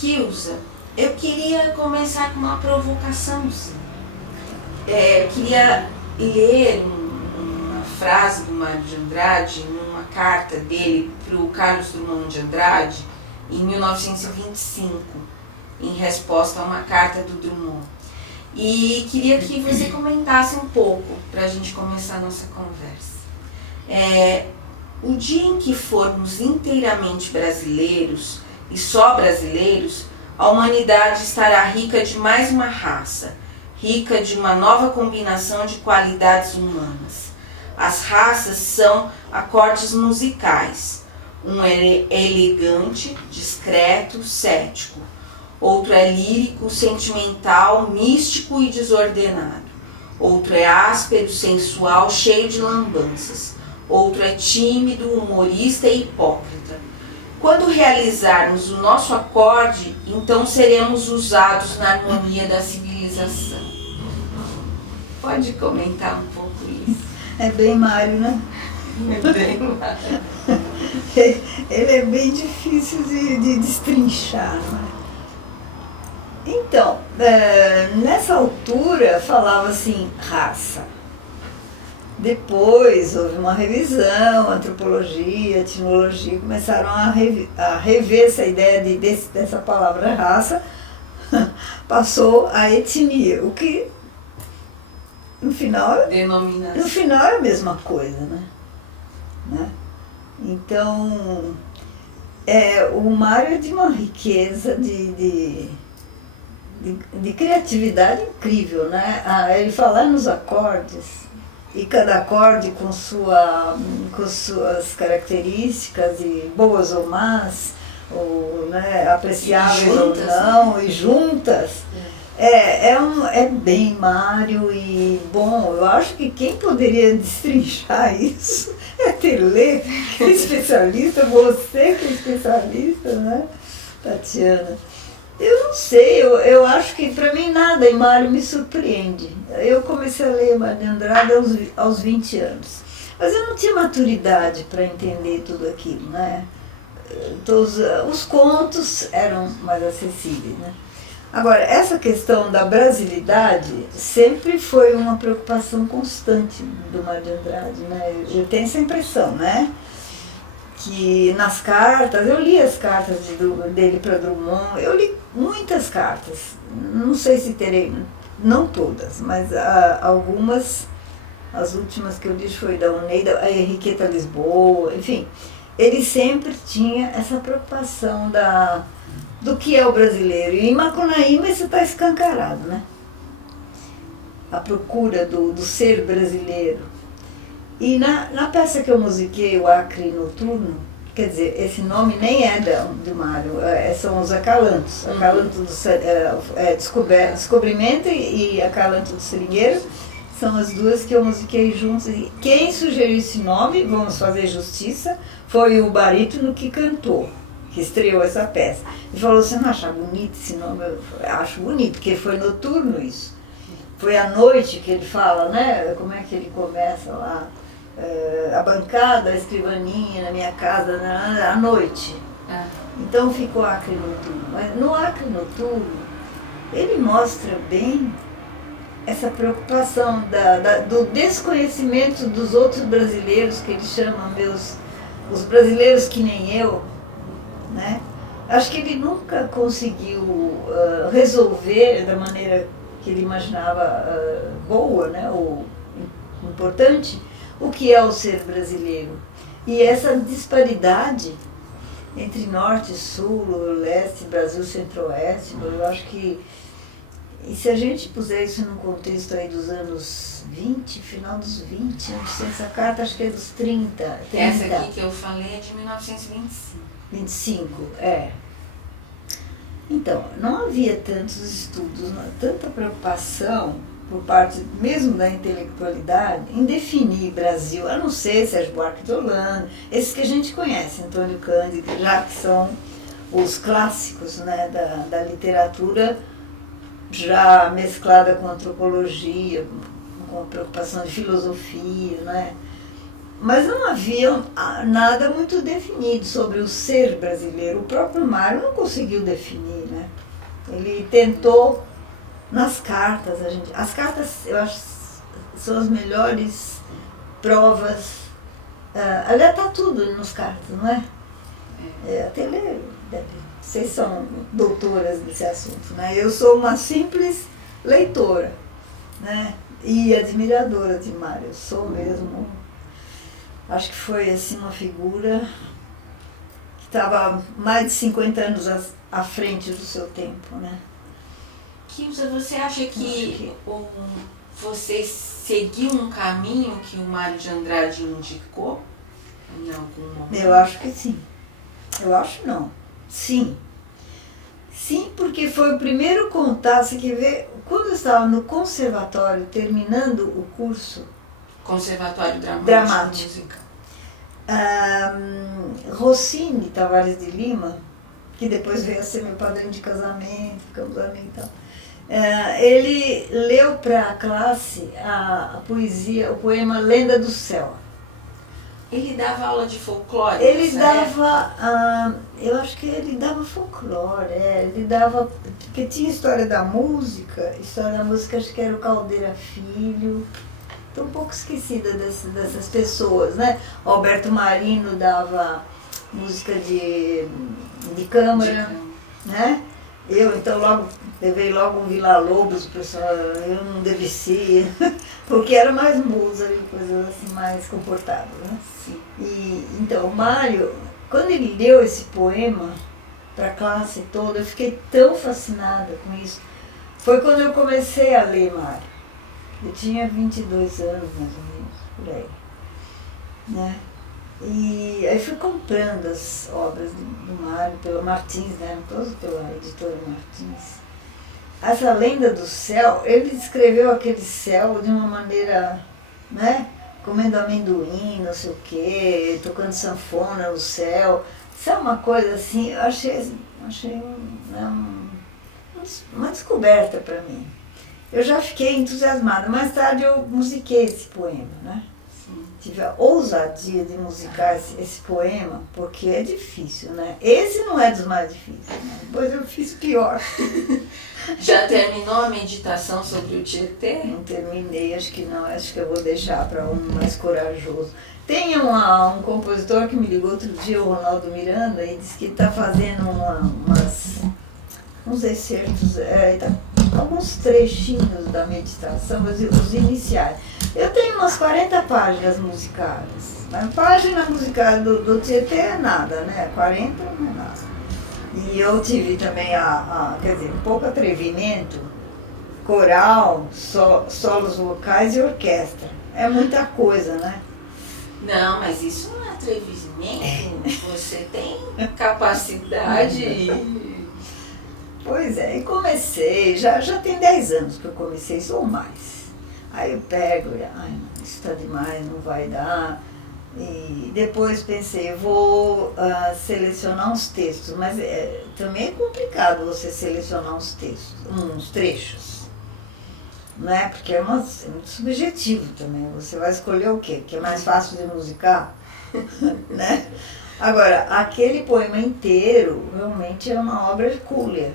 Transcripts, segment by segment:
Kilza, eu queria começar com uma provocaçãozinha. Eu queria ler uma frase do Mário de Andrade, numa carta dele para o Carlos Drummond de Andrade, em 1925, em resposta a uma carta do Drummond. E queria que você comentasse um pouco, para a gente começar a nossa conversa. O dia em que formos inteiramente brasileiros, e só brasileiros, a humanidade estará rica de mais uma raça, rica de uma nova combinação de qualidades humanas. As raças são acordes musicais. Um é elegante, discreto, cético. Outro é lírico, sentimental, místico e desordenado. Outro é áspero, sensual, cheio de lambanças. Outro é tímido, humorista e hipócrita. Quando realizarmos o nosso acorde, então seremos usados na harmonia da civilização. Pode comentar um pouco isso? É bem Mário, né? É bem Mário. Ele é bem difícil de destrinchar, não é? Então, nessa altura falava assim, raça. Depois houve uma revisão, antropologia, etnologia, começaram a rever essa ideia dessa palavra raça, passou a etnia, o que no final é a mesma coisa, né? Então, o Mário é de uma riqueza de criatividade incrível, né? Ele falar nos acordes, e cada acorde com suas características, e boas ou más, ou, né, apreciáveis ou não, e juntas. É bem Mário e, bom, eu acho que quem poderia destrinchar isso é Telê, que é especialista, você que é especialista, né, Tatiana? Eu não sei, eu acho que para mim nada em Mário me surpreende. Eu comecei a ler Mário de Andrade aos 20 anos, mas eu não tinha maturidade para entender tudo aquilo, né? Então, os contos eram mais acessíveis, né? Agora, essa questão da brasilidade sempre foi uma preocupação constante do Mário de Andrade, né? Eu tenho essa impressão, né? Que nas cartas, eu li as cartas dele para Drummond, eu li muitas cartas, não sei se terei, não todas, mas algumas, as últimas que eu li foi da Uneida, a Henriqueta Lisboa, enfim, ele sempre tinha essa preocupação do que é o brasileiro, e em Macunaíma isso está escancarado, né? A procura do ser brasileiro. E na peça que eu musiquei, o Acre Noturno, quer dizer, esse nome nem é de Mário, são os acalantos. Acalanto Descobrimento e Acalanto do Seringueiro, são as duas que eu musiquei juntos. E quem sugeriu esse nome, vamos fazer justiça, foi o barítono que cantou, que estreou essa peça. Ele falou, você não acha bonito esse nome? Eu acho bonito, porque foi noturno isso. Foi à noite que ele fala, né? Como é que ele começa lá? A bancada, a escrivaninha na minha casa, à noite. Então ficou Acre Noturno. Mas no Acre Noturno, ele mostra bem essa preocupação do desconhecimento dos outros brasileiros, que ele chama os brasileiros que nem eu, né? Acho que ele nunca conseguiu resolver da maneira que ele imaginava boa, né? Ou importante, o que é o ser brasileiro. E essa disparidade entre norte, sul, leste, Brasil, centro-oeste, eu acho que, e se a gente puser isso num contexto aí dos anos 20, final dos 20, não sei, essa carta acho que é dos 30. Essa aqui que eu falei é de 1925. 25, Então, não havia tantos estudos, tanta preocupação por parte mesmo da intelectualidade, em definir Brasil, a não ser Sérgio Buarque de Holanda, esses que a gente conhece, Antônio Cândido, já que são os clássicos, né, da literatura, já mesclada com antropologia, com a preocupação de filosofia, né? mas não havia nada muito definido sobre o ser brasileiro. O próprio Mário não conseguiu definir, né? Ele tentou nas cartas. As cartas, eu acho, são as melhores provas. Aliás, está tudo nos cartas, não é? Até ler, vocês são doutoras desse assunto, né? Eu sou uma simples leitora, né? E admiradora de Mário. Eu sou mesmo. Acho que foi assim uma figura que estava mais de 50 anos à frente do seu tempo, né? Kimsa, você acha que você seguiu um caminho que o Mário de Andrade indicou em algum momento? Eu acho que sim. Eu acho não. Sim. Sim, porque foi o primeiro contato. Você quer ver, quando eu estava no conservatório, terminando o curso... Conservatório Dramático. Música. Rossini Tavares de Lima, que depois veio a ser meu padrinho de casamento, ficamos amigos e tal. Ele leu para a classe a poesia, o poema Lenda do Céu. Ele dava aula de folclore? Ele dava, eu acho que ele dava folclore, ele dava, porque tinha história da música acho que era o Caldeira Filho. Estou um pouco esquecida dessas pessoas, né? O Alberto Marino dava música de câmara, né? Eu, então, levei logo um Vila Lobos, o pessoal, eu não descia, porque era mais Mozart e coisas assim mais confortáveis, né? Sim. E, então, o Mário, quando ele leu esse poema para a classe toda, eu fiquei tão fascinada com isso. Foi quando eu comecei a ler Mário. Eu tinha 22 anos, mais ou menos, por aí, né? E aí fui comprando as obras do Mário, pela Martins, né? Todas pela editora Martins. Essa Lenda do Céu, ele descreveu aquele céu de uma maneira, né? Comendo amendoim, não sei o quê, tocando sanfona no céu. Isso é uma coisa assim, eu achei uma descoberta para mim. Eu já fiquei entusiasmada. Mais tarde eu musiquei esse poema, né? Sim. Tive a ousadia de musicar esse poema, porque é difícil, né? Esse não é dos mais difíceis, né? Depois eu fiz pior. Já terminou a meditação sobre o Tietê? Não terminei, acho que não. Acho que eu vou deixar para um mais corajoso. Tem um compositor que me ligou outro dia, o Ronaldo Miranda, e disse que está fazendo uns excertos, alguns trechinhos da meditação, os iniciais. Eu tenho umas 40 páginas musicadas. A página musical do Tietê é nada, né? 40 não é nada. E eu tive também quer dizer, um pouco atrevimento, coral, solos vocais e orquestra. É muita coisa, né? Não, mas isso não é atrevimento. Você tem capacidade. Pois é, e comecei, já tem 10 anos que eu comecei, ou mais. Aí eu pego e, isso está demais, não vai dar. E depois pensei, vou selecionar uns textos, mas também é complicado você selecionar uns textos, uns trechos. Não é? Porque é muito subjetivo também. Você vai escolher o quê? Que é mais fácil de musicar? Né? Agora, aquele poema inteiro realmente é uma obra hercúlea.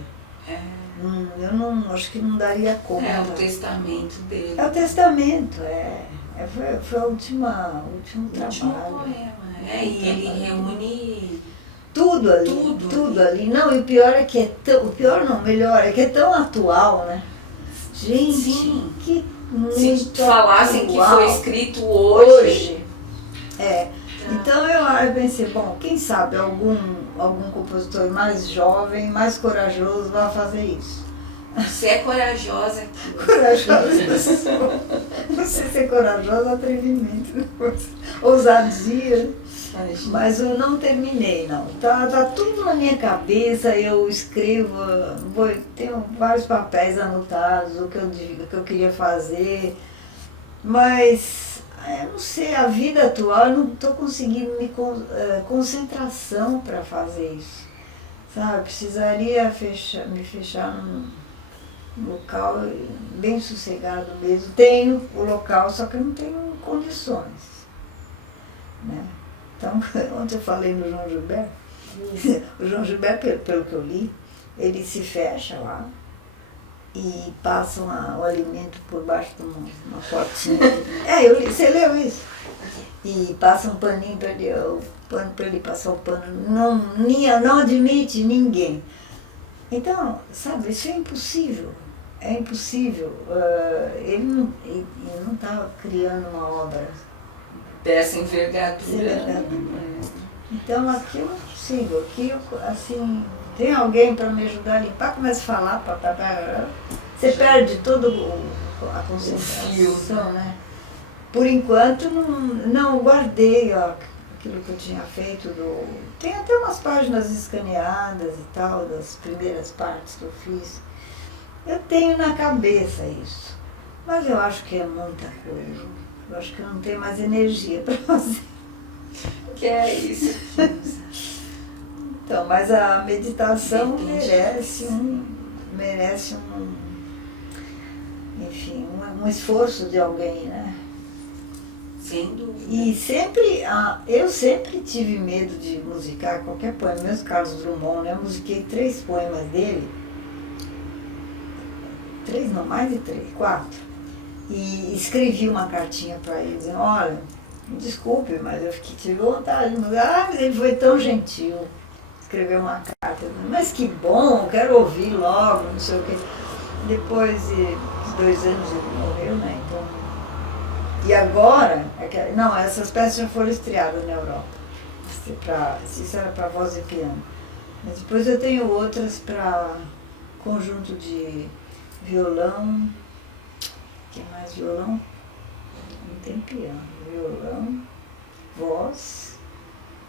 Eu não acho que não daria conta. É o testamento dele. É o testamento, foi o último trabalho. Poema. E ele reúne tudo ali. Tudo ali. Não, e o pior é que o pior não, melhor, é que é tão atual, né? Gente, sim. Que muito Se falassem atual. Que foi escrito hoje. Então eu pensei, bom, quem sabe algum compositor mais jovem, mais corajoso vai fazer isso. Você é corajosa aqui. Corajosa. Você ser corajosa é atrevimento. Ousadia. Mas eu não terminei, não. Tá tudo na minha cabeça, eu escrevo, tenho vários papéis anotados, o que eu digo, o que eu queria fazer. Mas, eu não sei, a vida atual, eu não estou conseguindo concentração para fazer isso. Sabe, precisaria me fechar num local bem sossegado mesmo. Tenho o local, só que eu não tenho condições. né? Então, ontem eu falei no João Gilberto, o João Gilberto, pelo que eu li, ele se fecha lá e passa o alimento por baixo de uma portinha. Você leu isso? E passa um paninho para ele passar o pano. Não admite ninguém. Então, sabe, isso é impossível. É impossível. Ele não estava criando uma obra dessa envergadura. Então, aqui eu não consigo. Aqui, assim, tem alguém para me ajudar a limpar, começa a falar, você perde toda a concentração, né? Por enquanto, não guardei aquilo que eu tinha feito. Tem até umas páginas escaneadas e tal, das primeiras partes que eu fiz. Eu tenho na cabeça isso, mas eu acho que é muita coisa. Eu acho que eu não tenho mais energia para fazer. Que é isso? Então, mas a meditação merece enfim, um esforço de alguém, né? Sem dúvida. E eu sempre tive medo de musicar qualquer poema, mesmo Carlos Drummond, né? Eu musiquei 3 poemas dele. 3 não, mais de 3, 4. E escrevi uma cartinha para ele, dizendo, olha, me desculpe, mas eu tive vontade de musicar. Mas ele foi tão gentil. Escreveu uma carta, mas que bom, quero ouvir logo, não sei o quê. Depois de 2 anos ele morreu, né? Então, e agora, essas peças já foram estreadas na Europa. Isso era para voz e piano. Mas depois eu tenho outras para conjunto de violão. Que mais violão? Não tem piano. Violão, voz,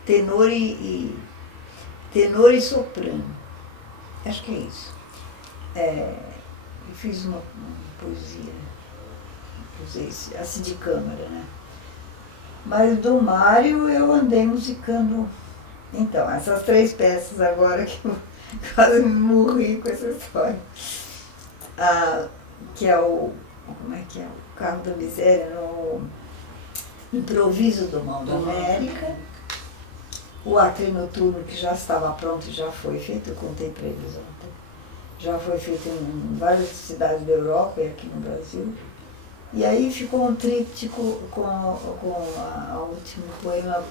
tenor e soprano. Acho que é isso. Eu fiz uma poesia. Usei assim de câmara, né? Mas do Mário eu andei musicando. Então, essas 3 peças agora que eu quase me morri com essa história. Que é como é que é? O Carro da Miséria, no Improviso do Mal da América. O Acre Noturno, que já estava pronto e já foi feito, eu contei para eles ontem. Já foi feito em várias cidades da Europa e aqui no Brasil. E aí ficou um tríptico com o último poema.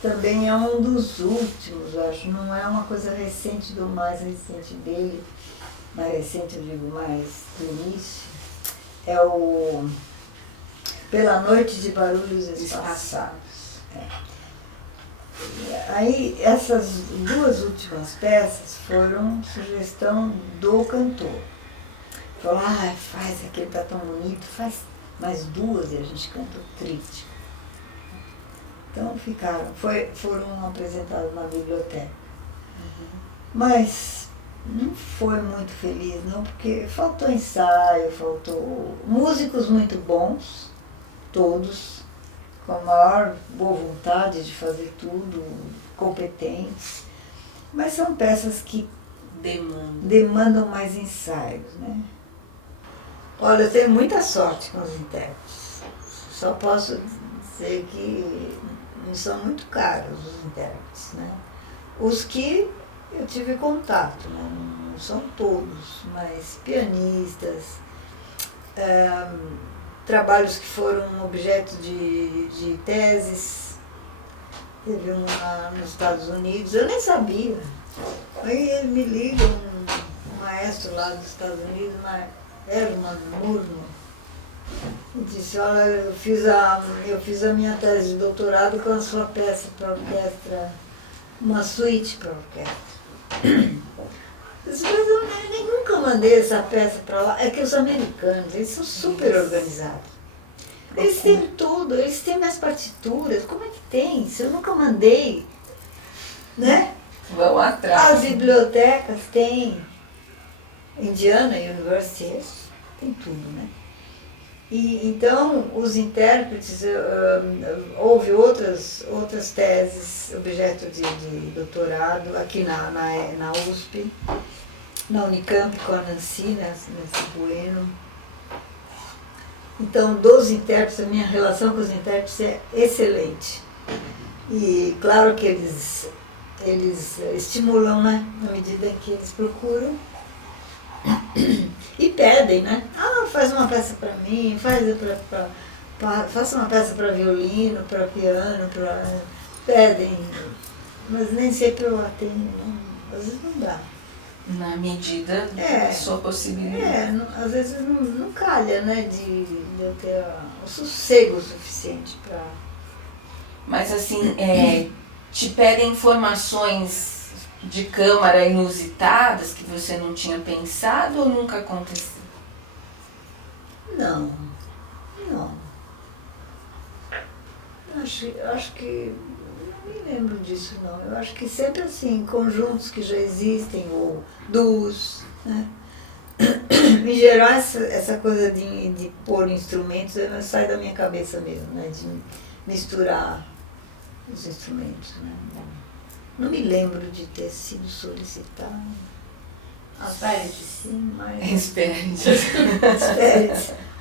Também é um dos últimos, acho. Não é uma coisa recente do mais recente dele. Mais recente, eu digo, mais do início. É o Pela Noite de Barulhos Espaçados. Aí, essas 2 últimas peças foram sugestão do cantor. Falou, faz aquele tá tão bonito, faz mais 2 e a gente canta o tríptico. Então foram apresentados na biblioteca. Mas não foi muito feliz, não, porque faltou ensaio, faltou músicos muito bons, todos, com a maior boa vontade de fazer tudo, competentes. Mas são peças que demandam mais ensaios, né? Olha, eu tenho muita sorte com os intérpretes. Só posso dizer que não são muito caros os intérpretes, né? Os que eu tive contato, né? Não são todos, mas pianistas, trabalhos que foram objeto de teses. Teve um lá nos Estados Unidos, eu nem sabia. Aí ele me liga, um maestro lá dos Estados Unidos, Herman Murno, e disse, olha, eu fiz a minha tese de doutorado com a sua peça para orquestra, uma suíte para orquestra. Eu disse, mas eu nem nunca mandei essa peça para lá. É que os americanos, eles são super organizados. Eles têm tudo, eles têm minhas partituras. Como é que tem? Se eu nunca mandei, né? Vão atrás. As bibliotecas têm. Indiana University, tem tudo, né? E então, os intérpretes, houve outras teses, objeto de doutorado, aqui na USP, na Unicamp, com a Nancy, Nancy Bueno. Então, dos intérpretes, a minha relação com os intérpretes é excelente. E claro que eles estimulam, né? Na medida que eles procuram. E pedem, né? Ah, faz uma peça para mim, faça uma peça para violino, para piano, pedem. Mas nem sempre eu atendo, não. Às vezes não dá. Na medida da sua possibilidade. Às vezes não calha, né? De eu ter o sossego suficiente para... Mas assim, te pedem informações de câmara inusitadas que você não tinha pensado ou nunca aconteceu? Não. Acho que não me lembro disso não. Eu acho que sempre assim, conjuntos que já existem, ou duos, né? Em geral essa coisa de pôr instrumentos sai da minha cabeça mesmo, né? De misturar os instrumentos, né? Não me lembro de ter sido solicitado. Hespérides? Sim, mas... Hespérides.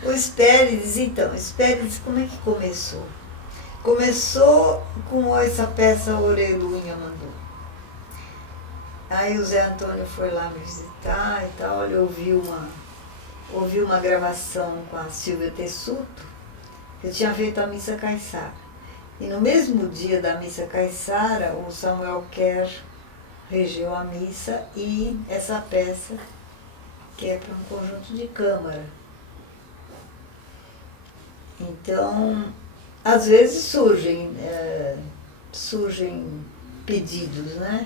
O Hespérides, então, Hespérides como é que começou? Começou com essa peça Orelunha mandou. Aí o Zé Antônio foi lá me visitar e tal, ele ouviu uma gravação com a Silvia Tessuto, que eu tinha feito a Missa Caiçara. E no mesmo dia da Missa Caiçara, o Samuel Kerr regeu a missa e essa peça, que é para um conjunto de câmara. Então, às vezes surgem pedidos, né?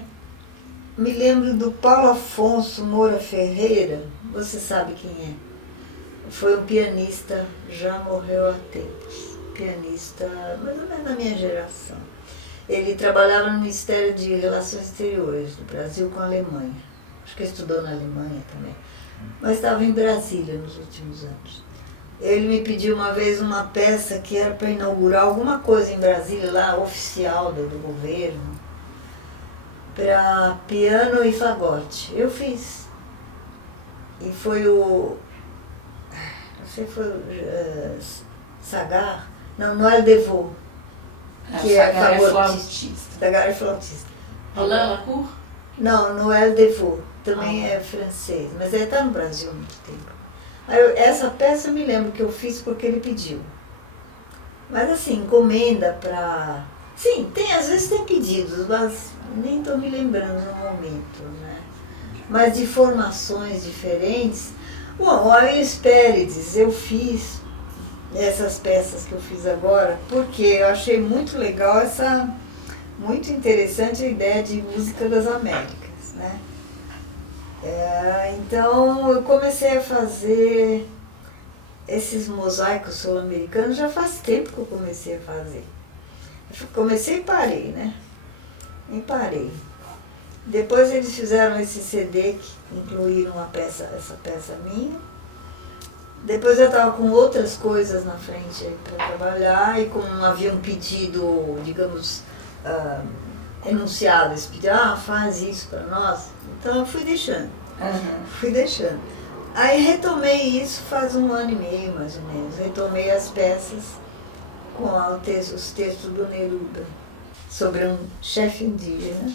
Me lembro do Paulo Afonso Moura Ferreira, você sabe quem é? Foi um pianista, já morreu há tempos. Pianista, mais ou menos da minha geração. Ele trabalhava no Ministério de Relações Exteriores do Brasil com a Alemanha. Acho que estudou na Alemanha também. Mas estava em Brasília nos últimos anos. Ele me pediu uma vez uma peça que era para inaugurar alguma coisa em Brasília, lá, oficial do governo, para piano e fagote. Eu fiz. E foi o... não sei, foi o Sagar. Não, Noël Devaux, que é flautista. Sagar é flautista. Roland Lacour? Não, Noël Devaux, também é francês, mas ele está no Brasil há muito tempo. Aí essa peça eu me lembro que eu fiz porque ele pediu. Mas assim, encomenda para... Sim, às vezes tem pedidos, mas nem estou me lembrando no momento, né? Mas de formações diferentes. Bom, o Hespérides eu fiz essas peças que eu fiz agora, porque eu achei muito legal muito interessante a ideia de música das Américas, né? Então eu comecei a fazer esses mosaicos sul-americanos, já faz tempo que eu comecei a fazer. Comecei e parei, né? E parei. Depois eles fizeram esse CD que incluíram essa peça minha. Depois eu estava com outras coisas na frente para trabalhar, e como não havia um pedido, digamos, enunciado, esse pedido, faz isso para nós, então eu fui deixando. Fui deixando. Aí retomei isso faz 1 ano e meio, mais ou menos. Retomei as peças com os textos do Neruda, sobre um chefe indígena,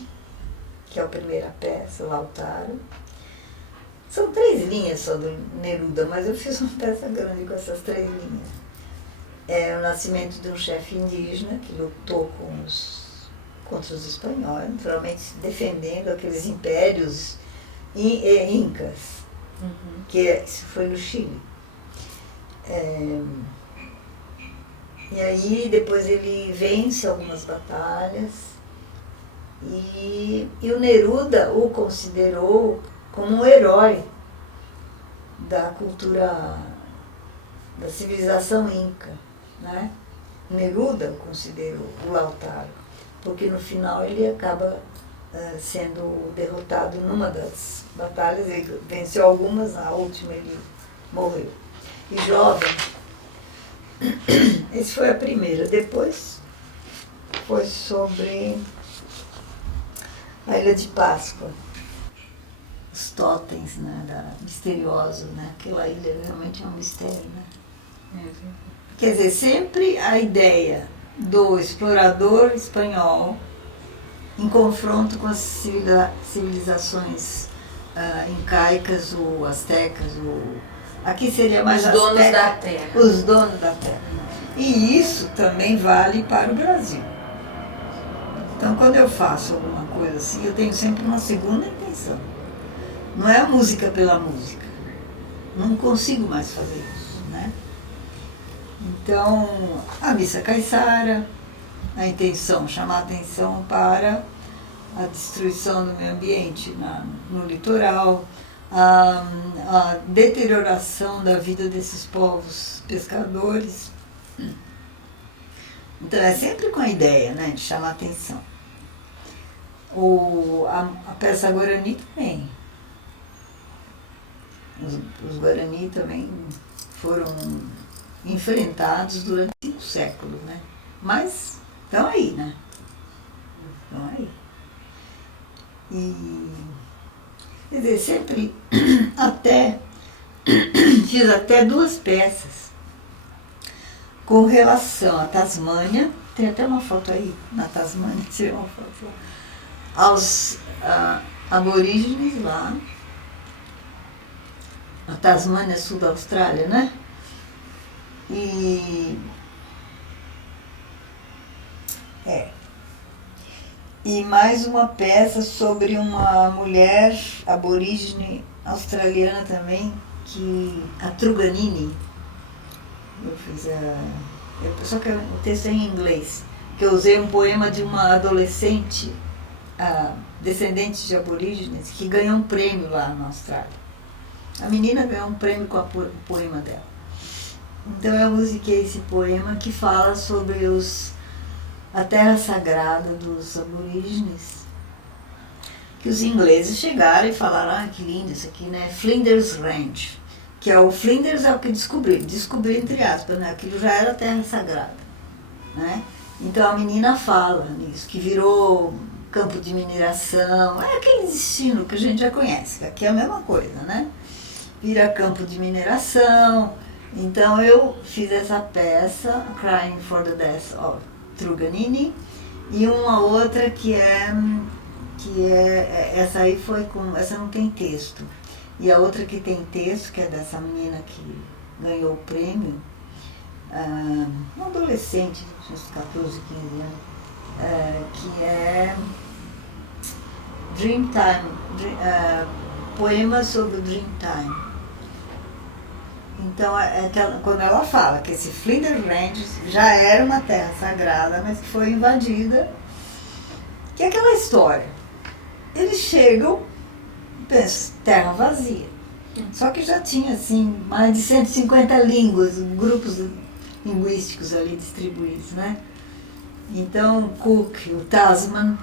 que é a primeira peça, o Lautaro. São 3 linhas só do Neruda, mas eu fiz uma peça grande com essas 3 linhas. É o nascimento de um chefe indígena que lutou contra os espanhóis, naturalmente defendendo aqueles impérios incas, que isso foi no Chile. E aí depois ele vence algumas batalhas e o Neruda o considerou como um herói da cultura, da civilização inca, né? Neruda o considerou o Lautaro, porque no final ele acaba sendo derrotado numa das batalhas, ele venceu algumas, na última ele morreu. E jovem, essa foi a primeira. Depois foi sobre a Ilha de Páscoa. Os totens, né, misteriosos, né? Aquela ilha realmente é um mistério, né? Quer dizer, sempre a ideia do explorador espanhol em confronto com as civilizações incaicas ou astecas, ou aqui seria mais Os donos asteca, da terra. os donos da terra. E isso também vale para o Brasil. Então, quando eu faço alguma coisa assim, eu tenho sempre uma segunda intenção. Não é a música pela música. Não consigo mais fazer isso, né? Então, a missa caiçara, a intenção, chamar a atenção para a destruição do meio ambiente no litoral, a deterioração da vida desses povos pescadores. Então é sempre com a ideia, né, de chamar a atenção. A peça Guarani também. Os Guarani também foram enfrentados durante 5 séculos, né? Mas estão aí, né? Estão aí. E, quer dizer, sempre fiz até 2 peças com relação à Tasmânia, tem até uma foto aí na Tasmânia, tirei uma foto lá, aos aborígenes lá, a Tasmânia, sul da Austrália, né? E mais uma peça sobre uma mulher aborígene australiana também, a Truganini. Eu fiz só que o texto é em inglês, que eu usei um poema de uma adolescente, descendente de aborígenes, que ganhou um prêmio lá na Austrália. A menina ganhou um prêmio com o poema dela. Então eu musiquei esse poema que fala sobre a terra sagrada dos aborígenes, que os ingleses chegaram e falaram, que lindo isso aqui, né? Flinders Range, que é o Flinders é o que descobri entre aspas, né? Aquilo já era terra sagrada, né? Então a menina fala nisso, que virou campo de mineração, é aquele destino que a gente já conhece, que aqui é a mesma coisa, né? Vira campo de mineração. Então eu fiz essa peça, Crying for the Death of Truganini, e uma outra que essa aí essa não tem texto, e a outra que tem texto, que é dessa menina que ganhou o prêmio, uma adolescente, uns 14, 15 anos, que é Dreamtime, poema sobre o Dreamtime. Então, quando ela fala que esse Flinders Range já era uma terra sagrada, mas que foi invadida, que é aquela história. Eles chegam, pensam, terra vazia. Só que já tinha, assim, mais de 150 línguas, grupos linguísticos ali distribuídos, né? Então, Cook, o Tasman,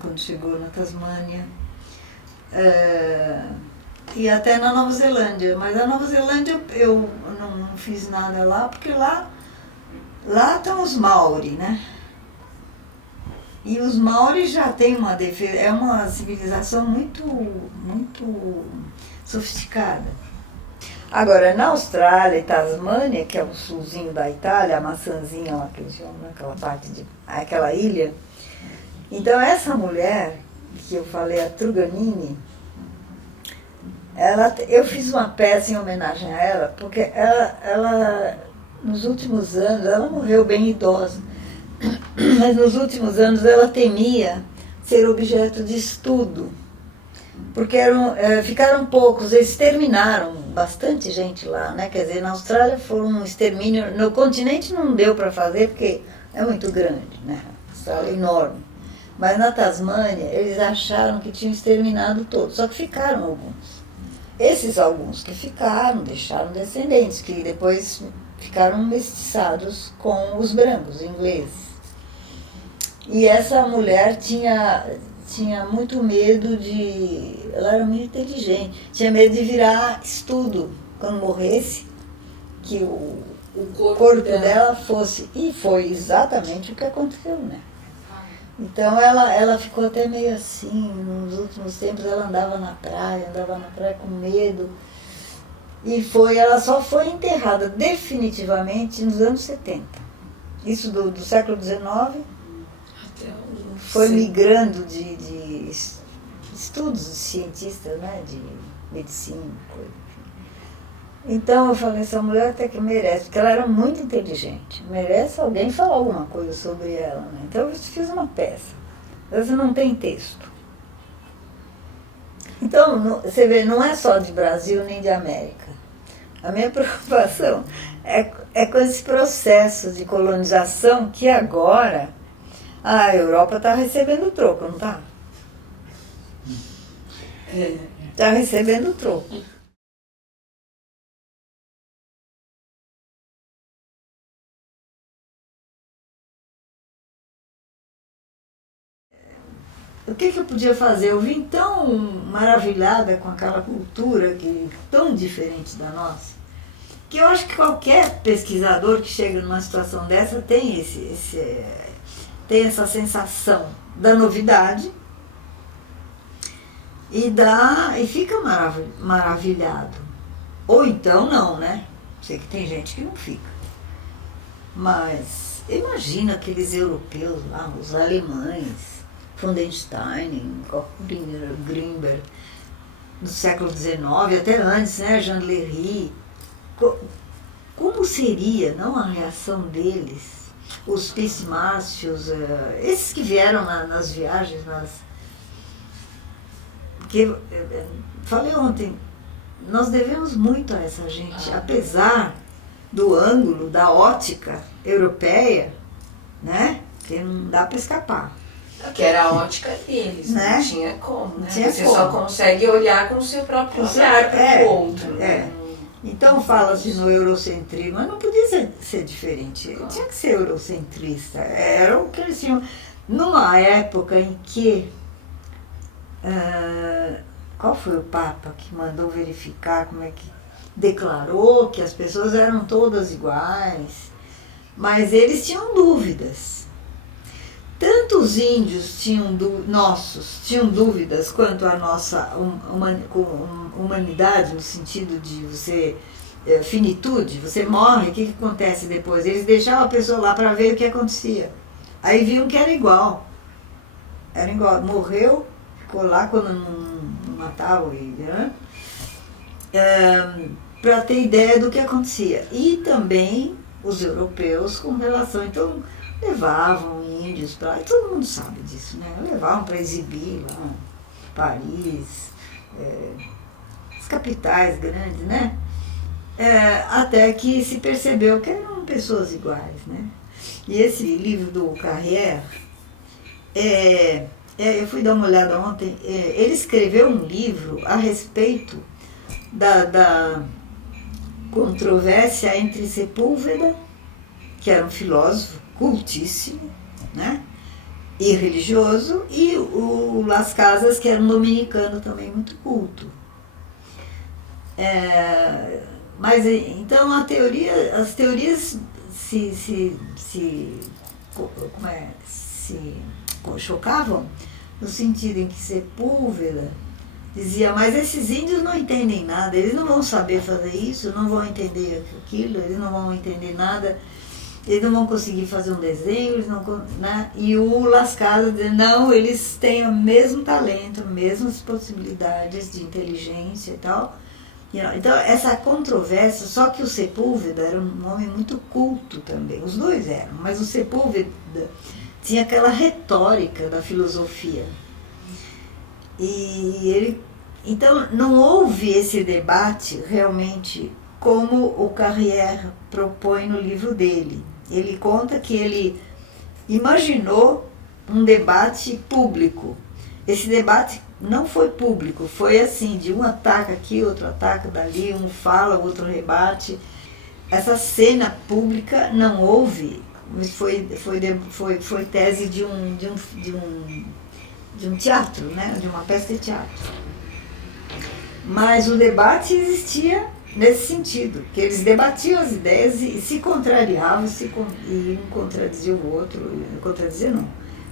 quando chegou na Tasmânia, e até na Nova Zelândia, mas a Nova Zelândia eu não fiz nada lá, porque lá estão os Maori, né? E os Maori já têm uma defesa, é uma civilização muito, muito sofisticada. Agora, na Austrália e Tasmânia, que é o sulzinho da Itália, a maçãzinha lá que eles chamam, naquela parte aquela ilha, então essa mulher, que eu falei, a Truganini, eu fiz uma peça em homenagem a ela, porque ela nos últimos anos, ela morreu bem idosa, mas nos últimos anos ela temia ser objeto de estudo, porque ficaram poucos, eles exterminaram bastante gente lá, né? Quer dizer, na Austrália foi um extermínio, no continente não deu para fazer, porque é muito grande, né? A Austrália é enorme. Mas na Tasmânia, eles acharam que tinham exterminado todos, só que ficaram alguns. Esses alguns que ficaram, deixaram descendentes, que depois ficaram mestiçados com os brancos, ingleses. E essa mulher tinha muito medo ela era muito inteligente, tinha medo de virar estudo quando morresse, que o corpo dela fosse, e foi exatamente o que aconteceu, né? Então ela ficou até meio assim, nos últimos tempos ela andava na praia com medo. E ela só foi enterrada definitivamente nos anos 70. Isso do século XIX, Até o... foi Sim. migrando de estudos de cientistas, né, de medicina, coisa. Então eu falei, essa mulher até que merece, porque ela era muito inteligente, merece alguém falar alguma coisa sobre ela, né? Então eu fiz uma peça, essa não tem texto. Então, você vê, não é só de Brasil nem de América. A minha preocupação é com esse processo de colonização que agora a Europa está recebendo troco, não está? Está recebendo troco. O que eu podia fazer? Eu vim tão maravilhada com aquela cultura que tão diferente da nossa, que eu acho que qualquer pesquisador que chega numa situação dessa tem tem essa sensação da novidade e fica maravilhado. Ou então não, né? Sei que tem gente que não fica. Mas imagina aqueles europeus lá, os alemães, von den Stein, Grinberg, no século XIX, até antes, né, Jean Lery. Como seria, não, a reação deles, os pismácios, esses que vieram nas viagens, porque, falei ontem, nós devemos muito a essa gente, apesar do ângulo, da ótica europeia, né, que não dá para escapar. Que era a ótica deles, Né? não tinha como, né? Tinha Você como. só consegue olhar com o seu próprio olhar para o outro. Né? Então fala-se no eurocentrismo, mas não podia ser diferente, tinha que ser eurocentrista, era o que eles tinham. Numa época em que, qual foi o Papa que mandou verificar como é que declarou que as pessoas eram todas iguais, mas eles tinham dúvidas. Tanto os índios nossos tinham dúvidas quanto a nossa humanidade, no sentido de você, finitude, você morre, o que acontece depois? Eles deixavam a pessoa lá para ver o que acontecia. Aí viam que era igual. Era igual. Morreu, ficou lá quando não matavam ele, né? Para ter ideia do que acontecia. E também os europeus com relação, então, levavam índios para lá, e todo mundo sabe disso, né? Levavam para exibir lá, Paris, as capitais grandes, né? Até que se percebeu que eram pessoas iguais, né? E esse livro do Carrière, eu fui dar uma olhada ontem, ele escreveu um livro a respeito da controvérsia entre Sepúlveda, que era um filósofo cultíssimo, né, e religioso, e o Las Casas, que era um dominicano também muito culto. Mas então as teorias se chocavam no sentido em que Sepúlveda dizia, mas esses índios não entendem nada, eles não vão saber fazer isso, não vão entender aquilo, eles não vão entender nada, eles não vão conseguir fazer um desenho, eles não, né? E o Las Casas dizia, não, eles têm o mesmo talento, mesmas possibilidades de inteligência e tal. Então, essa controvérsia, só que o Sepúlveda era um homem muito culto também, os dois eram, mas o Sepúlveda tinha aquela retórica da filosofia. Então, não houve esse debate realmente como o Carrière propõe no livro dele. Ele conta que ele imaginou um debate público. Esse debate não foi público, foi assim, de um ataca aqui, outro ataca dali, um fala, o outro rebate. Essa cena pública não houve, foi tese de um teatro, né? De uma peça de teatro. Mas o debate existia nesse sentido, que eles debatiam as ideias e se contrariavam, e um contradizia o outro,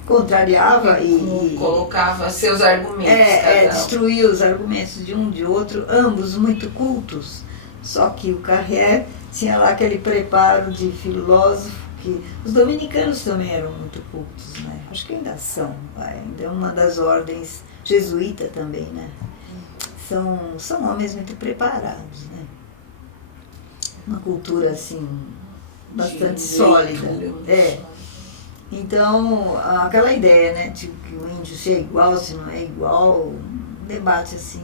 contrariava e colocava seus argumentos. Destruía os argumentos de um de outro, ambos muito cultos, só que o Carrière tinha lá aquele preparo de filósofo que os dominicanos também eram muito cultos, né? Acho que ainda são, ainda é uma das ordens jesuíta também, né? São homens muito preparados, né? Uma cultura assim bastante sólida. Então, aquela ideia, né, de que o índio se é igual, se não é igual, um debate assim.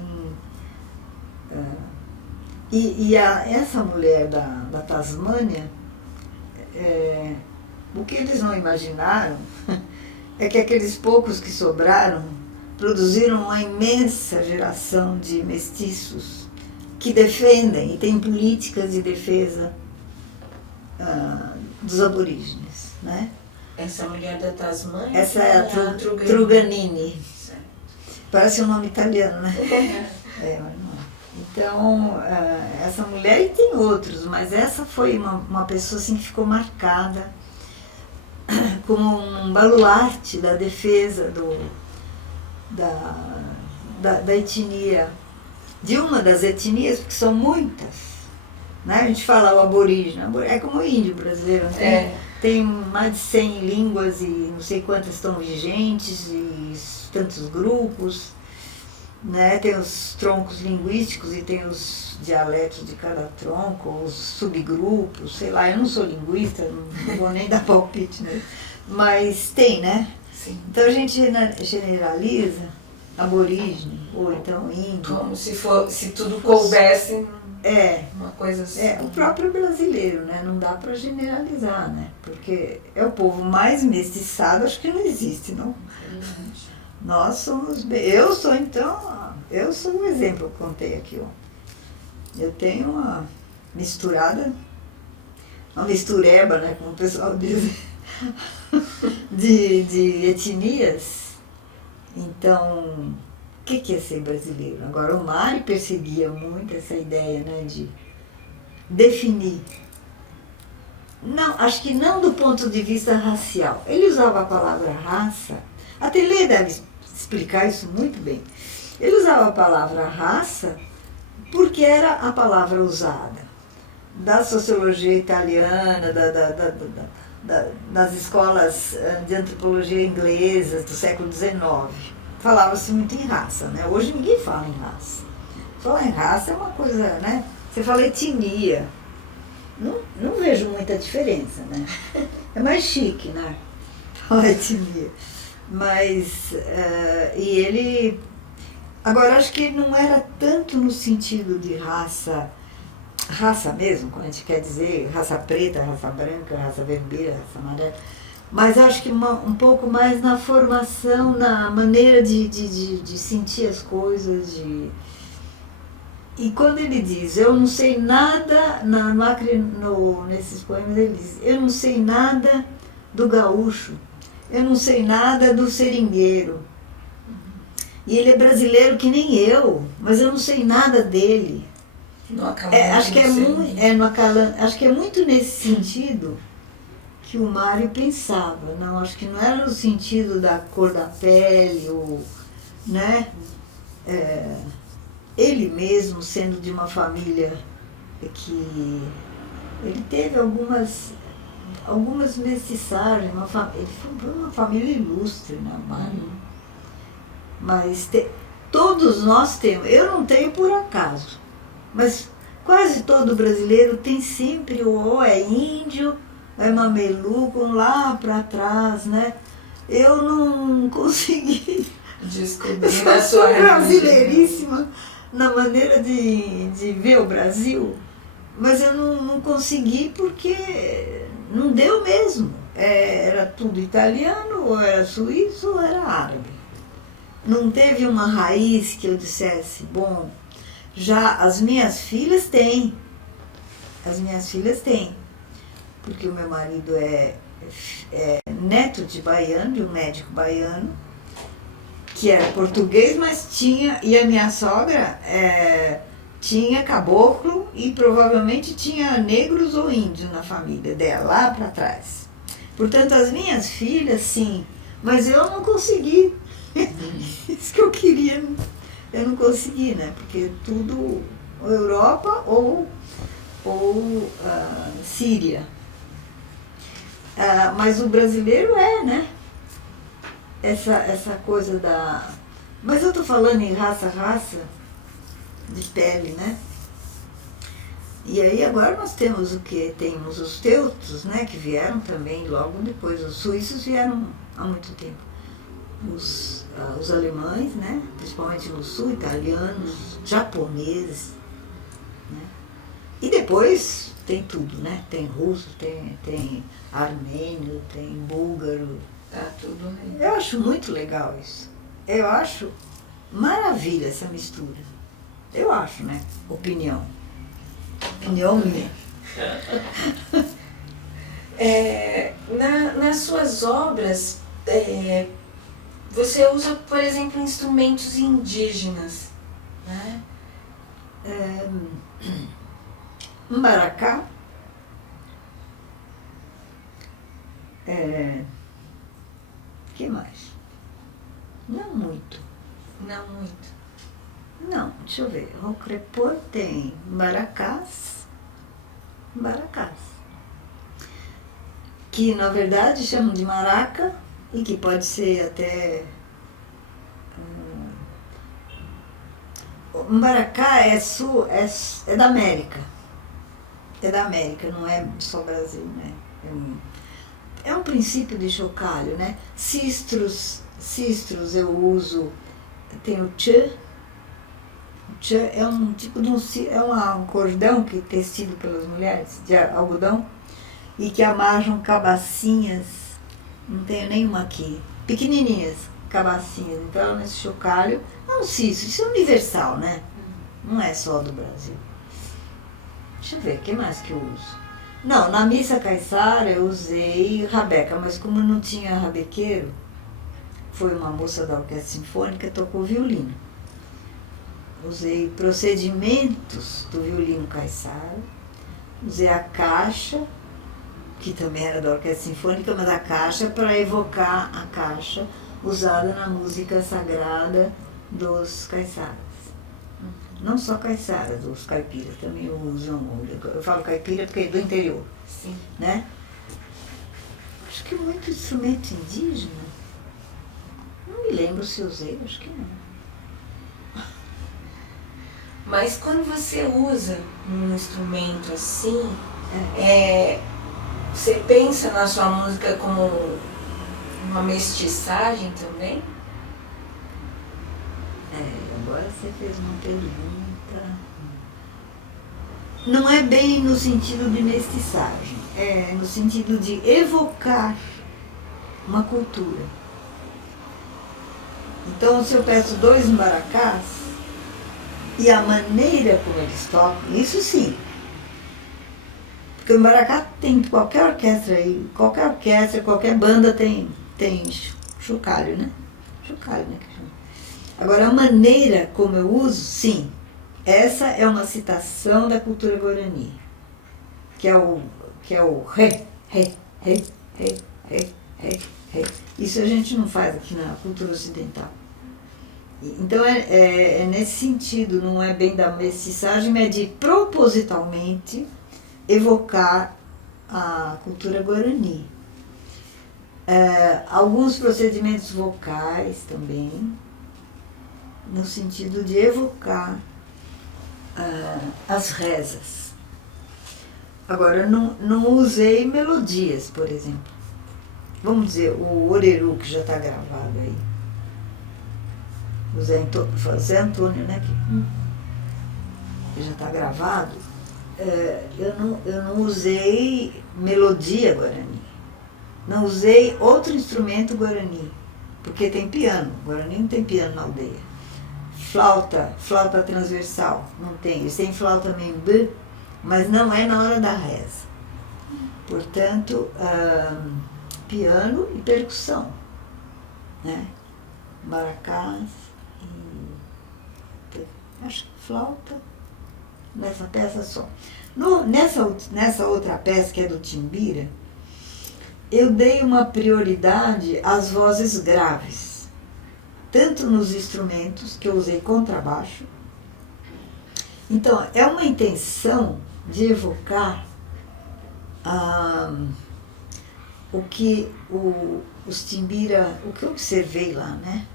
Essa mulher da Tasmânia, o que eles não imaginaram é que aqueles poucos que sobraram produziram uma imensa geração de mestiços que defendem e têm políticas de defesa dos aborígenes, né? Essa mulher da Tasmânia? Essa é a Truganini. Parece um nome italiano, né? Mas não é. Então, essa mulher, e tem outros, mas essa foi uma pessoa assim, que ficou marcada como um baluarte da defesa da etnia, de uma das etnias, porque são muitas. Né? A gente fala o aborígene, é como o índio brasileiro, tem mais de 100 línguas e não sei quantas estão vigentes, e tantos grupos. Né? Tem os troncos linguísticos e tem os dialetos de cada tronco, os subgrupos, sei lá, eu não sou linguista, não vou nem dar palpite, né? Mas tem, né? Sim. Então a gente generaliza aborígene, ou então índio. Como se tudo coubesse uma coisa assim. O próprio brasileiro, né? Não dá para generalizar, né? Porque é o povo mais mestiçado, acho que não existe, não? Nós somos eu sou um exemplo, eu contei aqui, ó. Eu tenho uma mistureba, né, como o pessoal diz, de etnias. Então, o que é ser brasileiro? Agora, o Mário perseguia muito essa ideia, né, de definir. Não, acho que não do ponto de vista racial. Ele usava a palavra raça, a Telê deve explicar isso muito bem. Ele usava a palavra raça porque era a palavra usada da sociologia italiana, das escolas de antropologia inglesas do século XIX. Falava-se muito em raça, né? Hoje ninguém fala em raça. Falar em raça é uma coisa, né? Você fala etnia. Não vejo muita diferença, né? É mais chique, né? Falar etnia. Mas, e ele... Agora, acho que não era tanto no sentido de raça mesmo, quando a gente quer dizer raça preta, raça branca, raça vermelha, raça amarela, mas acho que um pouco mais na formação, na maneira de sentir as coisas. E quando ele diz, eu não sei nada, nesses poemas ele diz, eu não sei nada do gaúcho, eu não sei nada do seringueiro. E ele é brasileiro que nem eu, mas eu não sei nada dele. Acho que é muito nesse sentido que o Mário pensava. Não, acho que não era no sentido da cor da pele, né? Ele mesmo, sendo de uma família que... Ele teve algumas mestiçagens, ele foi uma família ilustre, né, Mário? Mas todos nós temos, eu não tenho por acaso, mas quase todo brasileiro tem sempre ou é índio, ou é mameluco, lá para trás, né? Eu não consegui descobrir a sua brasileiríssima na maneira de ver o Brasil, mas eu não consegui porque não deu mesmo. Era tudo italiano, ou era suíço, ou era árabe. Não teve uma raiz que eu dissesse, bom, já as minhas filhas têm. Porque o meu marido é neto de baiano, de um médico baiano, que era português, mas tinha, e a minha sogra tinha caboclo e provavelmente tinha negros ou índios na família dela, lá para trás. Portanto, as minhas filhas, sim, mas eu não consegui. Isso que eu queria, eu não consegui, né? Porque tudo Europa ou Síria. Mas o brasileiro né? Essa coisa da... Mas eu estou falando em raça, de pele, né? E aí agora nós temos o quê? Temos os teutos, né? Que vieram também logo depois. Os suíços vieram há muito tempo. Os alemães, né? Principalmente no sul, italianos, japoneses, né? E depois tem tudo, né? Tem russo, tem armênio, tem búlgaro. Tá tudo aí. Eu acho muito legal isso. Eu acho maravilha essa mistura. Eu acho, né? Opinião minha. Nas suas obras, você usa, por exemplo, instrumentos indígenas, né? Maracá. Que mais? Não muito. Não muito. Não, deixa eu ver. O crepor tem maracás. Que na verdade chamam de maraca e que pode ser até... O maracá é da América. É da América, não é só Brasil, né? É um princípio de chocalho, né? Cistros eu uso, tem o tchê. O tchê é um tipo de um cordão que é tecido pelas mulheres, de algodão, e que amarram cabacinhas, não tenho nenhuma aqui, pequenininhas cabacinhas. Então nesse chocalho, é um cistro, isso é universal, né? Não é só do Brasil. Deixa eu ver, o que mais que eu uso? Não, na missa caiçara eu usei rabeca, mas como não tinha rabequeiro, foi uma moça da orquestra sinfônica que tocou violino. Usei procedimentos do violino caiçara, usei a caixa, que também era da orquestra sinfônica, mas a caixa para evocar a caixa usada na música sagrada dos caiçaras. Não só caiçaras, os caipiras também usam. Eu falo caipira porque é do interior. Sim. Né? Acho que muito instrumento indígena. Não me lembro se usei, acho que não. Mas quando você usa um instrumento assim, você pensa na sua música como uma mestiçagem também? Agora você fez uma pergunta. Não é bem no sentido de mestiçagem, é no sentido de evocar uma cultura. Então, se eu peço 2 maracás, e a maneira como eles tocam, isso sim. Porque o maracá tem qualquer orquestra aí, qualquer banda tem chocalho, né? Chocalho, né? Agora, a maneira como eu uso, sim. Essa é uma citação da cultura guarani, que é o ré. Isso a gente não faz aqui na cultura ocidental. Então é nesse sentido, não é bem da mestiçagem, mas é de propositalmente evocar a cultura guarani. Alguns procedimentos vocais também, no sentido de evocar as rezas. Agora, não usei melodias, por exemplo. Vamos dizer, o Oreru, que já está gravado aí. O Zé Antônio, né? Que já está gravado. Eu não usei melodia guarani. Não usei outro instrumento guarani. Porque tem piano. Guarani não tem piano na aldeia. Flauta transversal, não tem. Eles têm flauta membê, mas não é na hora da reza. Portanto, piano e percussão, né? Maracás e acho que flauta nessa peça só. Nessa outra peça, que é do Timbira, eu dei uma prioridade às vozes graves. Tanto nos instrumentos, que eu usei contrabaixo. Então, é uma intenção de evocar o que os Timbira, o que eu observei lá, né?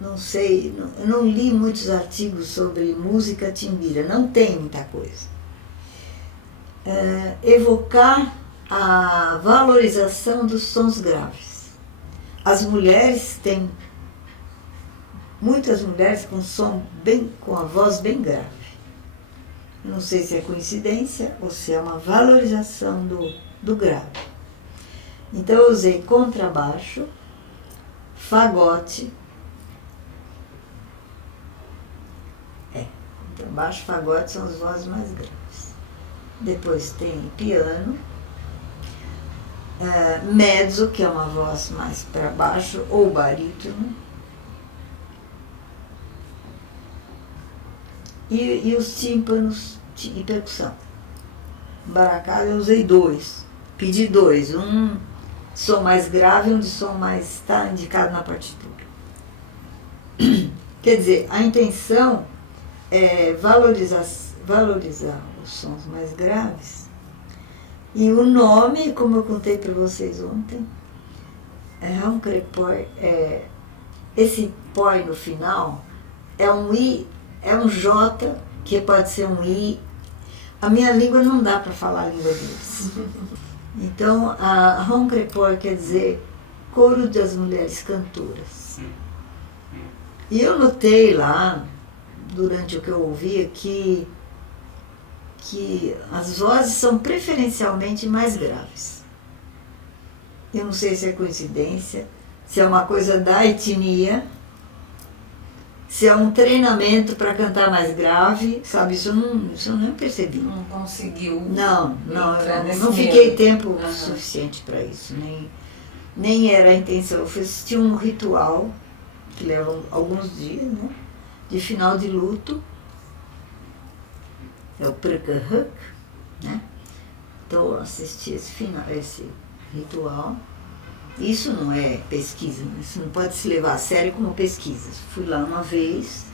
Não sei, eu não li muitos artigos sobre música timbira, não tem muita coisa. Evocar a valorização dos sons graves. As mulheres têm, muitas mulheres com a voz bem grave. Não sei se é coincidência ou se é uma valorização do grave. Então eu usei contrabaixo, fagote, contrabaixo, fagote são as vozes mais graves. Depois tem piano, mezzo, que é uma voz mais para baixo, ou barítono, e os tímpanos e percussão. Baracada eu usei 2, pedi 2, um de som mais grave e um de som mais, está indicado na partitura. Quer dizer, a intenção é valorizar os sons mais graves. E o nome, como eu contei para vocês ontem, Raumkrepor, esse poi no final é um I, é um J, que pode ser um I. A minha língua não dá para falar a língua deles. Então, a Raumkrepor quer dizer coro das mulheres cantoras. E eu notei lá, durante o que eu ouvia, que as vozes são preferencialmente mais graves. Eu não sei se é coincidência, se é uma coisa da etnia, se é um treinamento para cantar mais grave, sabe? Isso eu não percebi. Não conseguiu. Não, eu não fiquei tempo suficiente para isso, nem era a intenção. Eu tinha um ritual, que leva alguns dias, né? De final de luto, é o Prakahuk, né? Então eu assisti esse ritual. Isso não é pesquisa, isso não pode se levar a sério como pesquisa. Fui lá uma vez,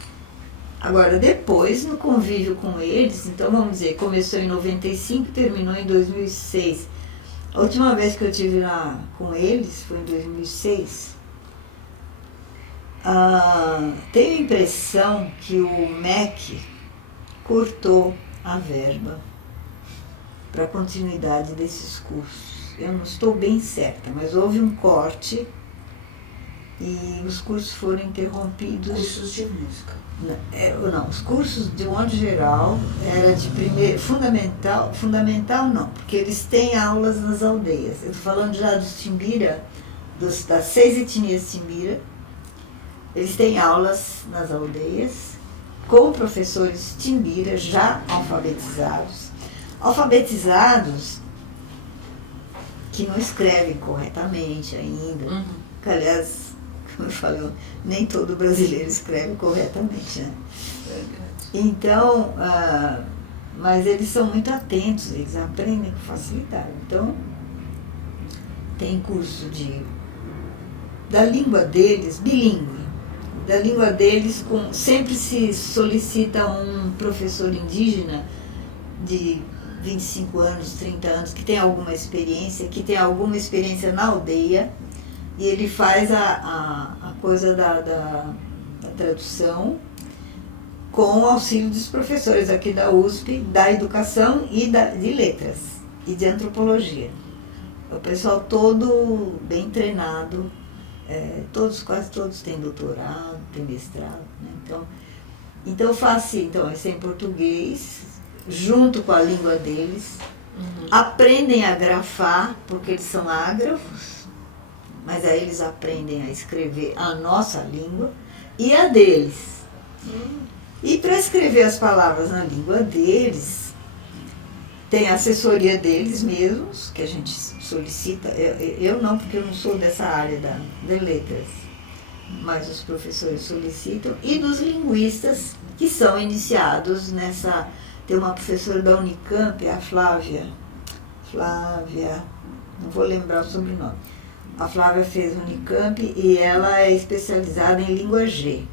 agora depois no convívio com eles, então vamos dizer, começou em 95 e terminou em 2006. A última vez que eu estive lá com eles foi em 2006. Tenho a impressão que o MEC cortou a verba para a continuidade desses cursos. Eu não estou bem certa, mas houve um corte e os cursos foram interrompidos. Cursos de música? Não, os cursos de modo geral era de primeiro, fundamental não, porque eles têm aulas nas aldeias. Eu estou falando já dos Timbira, das 6 etnias Timbira. Eles têm aulas nas aldeias com professores Timbira já alfabetizados que não escrevem corretamente ainda. Que, aliás, como eu falei, nem todo brasileiro escreve corretamente, né? Então, mas eles são muito atentos, eles aprendem com facilidade. Então, tem curso da língua deles, bilíngue. Da língua deles, sempre se solicita um professor indígena de 25 anos, 30 anos, que tem alguma experiência na aldeia, e ele faz a coisa da tradução com o auxílio dos professores aqui da USP, da educação e de letras e de antropologia. O pessoal todo bem treinado, quase todos têm doutorado, têm mestrado, né? Então eu faço isso em português, junto com a língua deles, aprendem a grafar, porque eles são ágrafos, mas aí eles aprendem a escrever a nossa língua e a deles. E para escrever as palavras na língua deles, tem a assessoria deles mesmos, que a gente solicita. Eu não, porque eu não sou dessa área de letras, mas os professores solicitam, e dos linguistas que são iniciados nessa. Tem uma professora da Unicamp, a Flávia, não vou lembrar o sobrenome. A Flávia fez Unicamp e ela é especializada em língua G,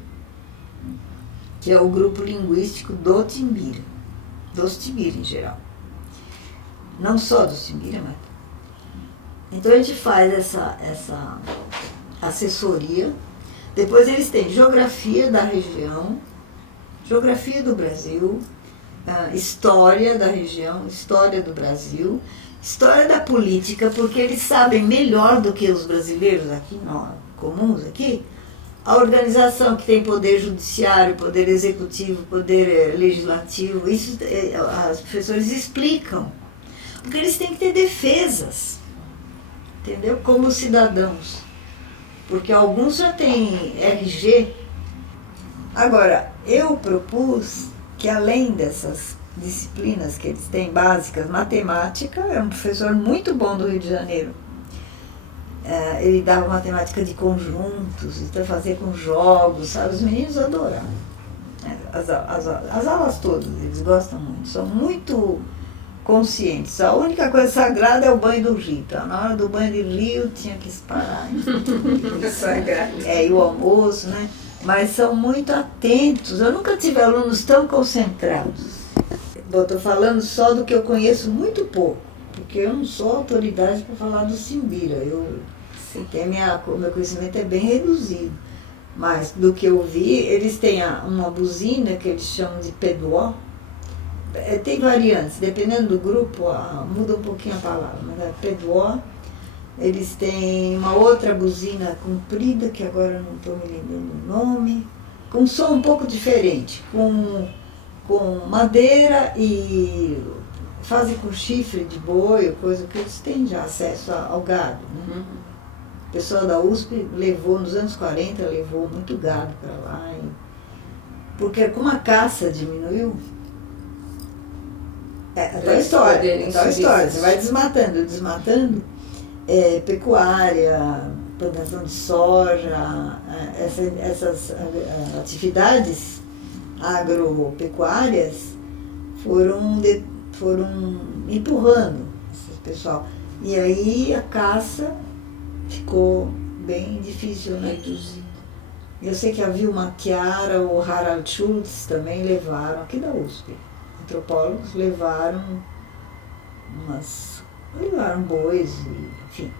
que é o grupo linguístico do Timbira, dos Timbira em geral. não só dos Timbira, mas... Então a gente faz essa assessoria. Depois eles têm geografia da região, geografia do Brasil, história da região, história do Brasil, história da política, porque eles sabem melhor do que os brasileiros aqui, nós, comuns aqui, a organização que tem poder judiciário, poder executivo, poder legislativo. Isso os professores explicam, porque eles têm que ter defesas, entendeu? Como cidadãos, porque alguns já têm RG. Agora, eu propus que além dessas disciplinas que eles têm básicas, matemática, é um professor muito bom do Rio de Janeiro. Ele dava matemática de conjuntos, então fazer com jogos, sabe? Os meninos adoraram. As aulas todas, eles gostam muito, são muito conscientes. A única coisa sagrada é o banho do rio. Então, na hora do banho do rio tinha que parar. Sagrado. E o almoço, né? Mas são muito atentos. Eu nunca tive alunos tão concentrados. Estou falando só do que eu conheço muito pouco, porque eu não sou autoridade para falar do Timbira. O meu conhecimento é bem reduzido. Mas do que eu vi, eles têm uma buzina que eles chamam de pedó. Tem variantes, dependendo do grupo, muda um pouquinho a palavra, mas é pedó. Eles têm uma outra buzina comprida, que agora eu não estou me lembrando o nome, com um som um pouco diferente, com madeira e fazem com chifre de boi, coisa que eles têm já acesso ao gado, né? O pessoal da USP levou, nos anos 40, levou muito gado para lá, porque como a caça diminuiu, tal história, você vai desmatando, pecuária, plantação de soja, essas atividades agropecuárias foram empurrando esse pessoal. E aí a caça ficou bem difícil, né? Eu sei que a Vilma Chiara, o Harald Schultz também levaram, aqui da USP, antropólogos levaram bois, enfim,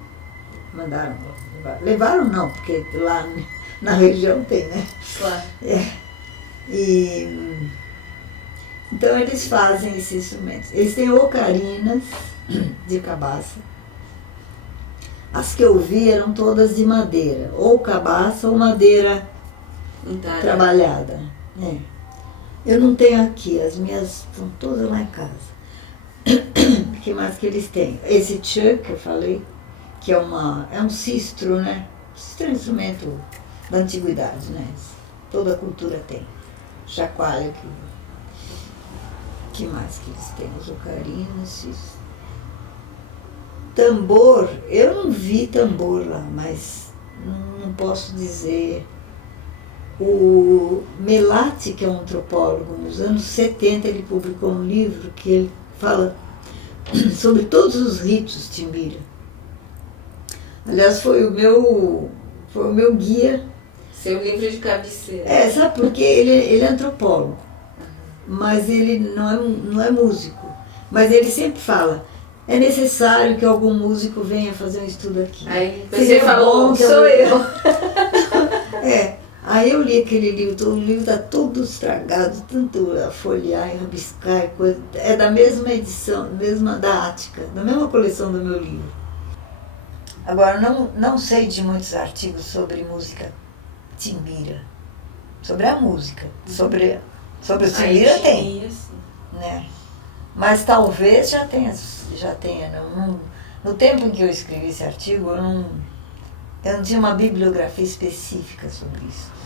levaram não, porque lá na região tem, né? Claro. Então eles fazem esses instrumentos. Eles têm ocarinas de cabaça. As que eu vi eram todas de madeira, ou cabaça ou madeira trabalhada. Eu não tenho aqui, as minhas estão todas lá em casa. O que mais que eles têm? Esse tchê que eu falei, que é um sistro, né? Sistro é um instrumento da antiguidade, né? Toda a cultura tem. Chacoalho, que mais que eles têm? Os ocarinos, tambor, eu não vi tambor lá, mas não posso dizer. O Melati, que é um antropólogo, nos anos 70 ele publicou um livro que ele fala sobre todos os ritos Timbira. Aliás, foi o meu guia. Seu livro de cabeceira. Sabe por quê? Ele é antropólogo, mas ele não é músico. Mas ele sempre fala, é necessário que algum músico venha fazer um estudo aqui. Aí você falou, sou eu. Aí eu li aquele livro, o livro está todo estragado, tanto a folhear e rabiscar e coisa. É da mesma edição, da Ática, da mesma coleção do meu livro. Agora, não sei de muitos artigos sobre música Timbira, sobre a música, sobre o Timbira tem, né? Mas talvez já tenha. No tempo em que eu escrevi esse artigo, eu não tinha uma bibliografia específica sobre isso.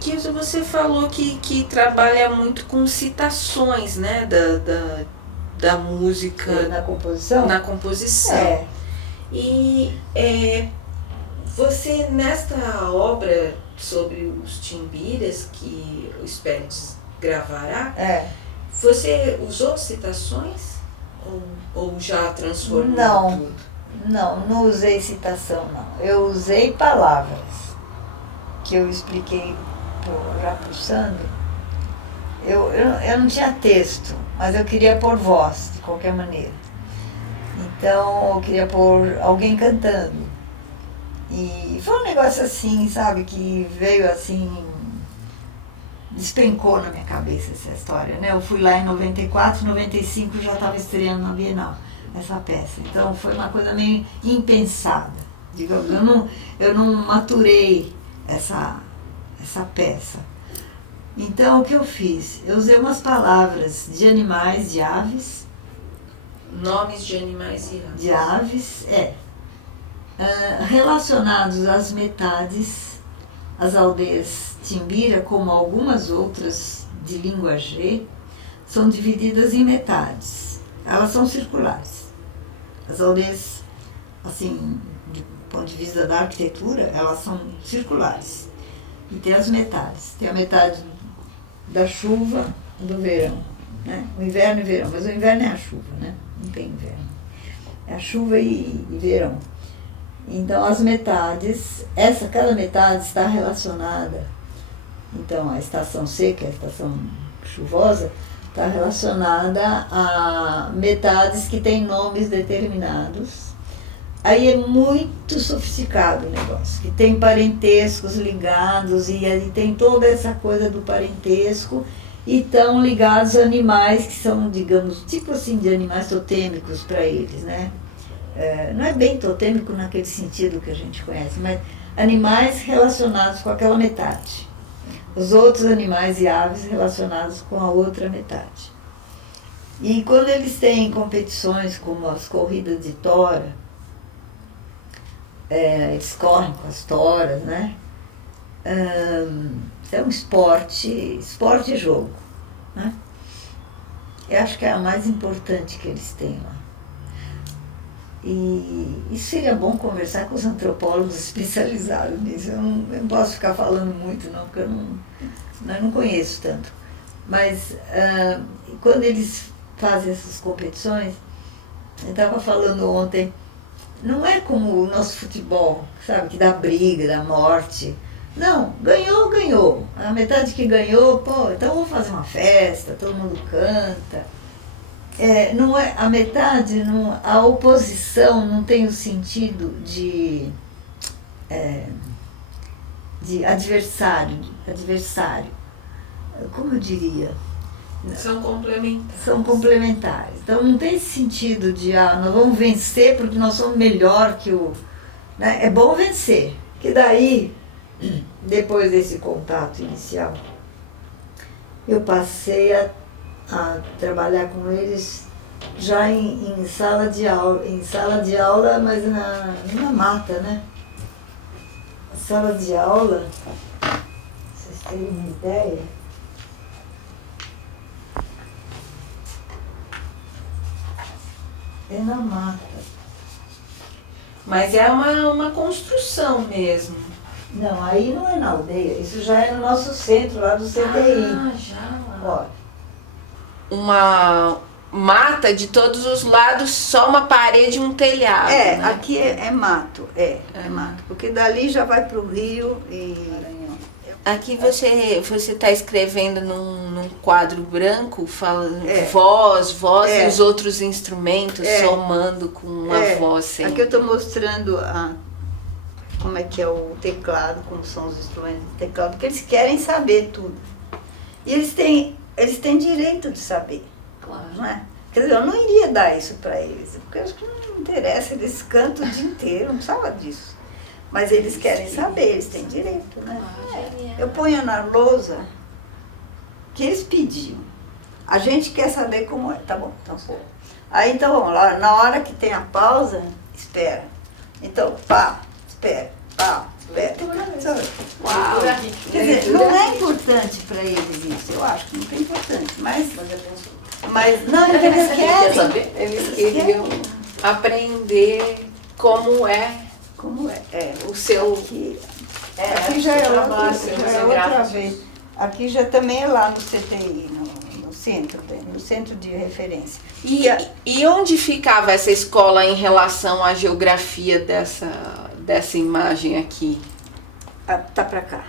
Que você falou que trabalha muito com citações, né, da música. Na composição? Na composição. E você, nesta obra sobre os timbiras que o Spérez gravará, você usou citações ou já transformou tudo? Não usei citação, não. Eu usei palavras que eu expliquei já para o Sandro. Eu não tinha texto, mas eu queria pôr voz, de qualquer maneira. Então eu queria pôr alguém cantando. E foi um negócio assim, sabe, que veio assim, despencou na minha cabeça essa história, né? Eu fui lá em 94, 95 já estava estreando na Bienal essa peça. Então foi uma coisa meio impensada, digamos. Eu não maturei essa peça. Então o que eu fiz? Eu usei umas palavras de animais, de aves. Nomes de animais e aves. De aves, relacionados às metades, as aldeias Timbira, como algumas outras de língua G, são divididas em metades. Elas são circulares. As aldeias, assim, do ponto de vista da arquitetura, elas são circulares. E tem as metades. Tem a metade da chuva, do verão, né? O inverno e verão, mas o inverno é a chuva, né? Não tem inverno. É a chuva e verão. Então, as metades, cada metade está relacionada. Então, a estação seca, a estação chuvosa, está relacionada a metades que têm nomes determinados. Aí é muito sofisticado o negócio, que tem parentescos ligados, e aí tem toda essa coisa do parentesco, e estão ligados a animais que são, digamos, tipo assim, de animais totêmicos para eles, né? Não é bem totêmico naquele sentido que a gente conhece, mas animais relacionados com aquela metade. Os outros animais e aves relacionados com a outra metade. E quando eles têm competições como as corridas de tora, eles correm com as toras, né? É um esporte e jogo, né? Eu acho que é a mais importante que eles têm lá. E isso seria bom conversar com os antropólogos especializados nisso. Eu não posso ficar falando muito, não, porque eu não conheço tanto. Mas quando eles fazem essas competições, eu estava falando ontem, não é como o nosso futebol, sabe, que dá briga, dá morte. Não, ganhou. A metade que ganhou, então vamos fazer uma festa, todo mundo canta. Não é, a metade, a oposição não tem o sentido de adversário. Como eu diria? São complementares. São complementares. Então não tem esse sentido de, nós vamos vencer porque nós somos melhor que o... Né? É bom vencer, que daí, depois desse contato inicial, eu passei a trabalhar com eles já em sala de aula, mas na mata, né? Sala de aula, pra vocês terem uma ideia, é na mata. Mas é uma construção mesmo. Não, aí não é na aldeia, isso já é no nosso centro, lá do CTI. Já lá. Ó, uma mata de todos os lados, só uma parede e um telhado. Né? Aqui é mato, mato, porque dali já vai para o rio e... Aqui você está escrevendo num quadro branco, falando voz e os outros instrumentos, somando com uma voz sempre. Aqui eu estou mostrando como é que é o teclado, como são os instrumentos do teclado, porque eles querem saber tudo. E eles têm direito de saber. Claro. Não é? Quer dizer, eu não iria dar isso para eles, porque eu acho que não interessa, eles cantam o dia inteiro, não precisava disso. Mas eles querem saber, eles têm direito, né? Eu ponho na lousa que eles pediam. A gente quer saber como é, tá bom, então pô. Aí então vamos lá, na hora que tem a pausa, espera. Então, espera. Uau! Quer dizer, não é importante para eles isso, eu acho que não é importante, mas não, eles querem. Eles queriam aprender como é o seu aqui já é outra vez. Aqui já também é lá no CTI, no centro de referência. E onde ficava essa escola em relação à geografia dessa imagem aqui? Tá pra cá.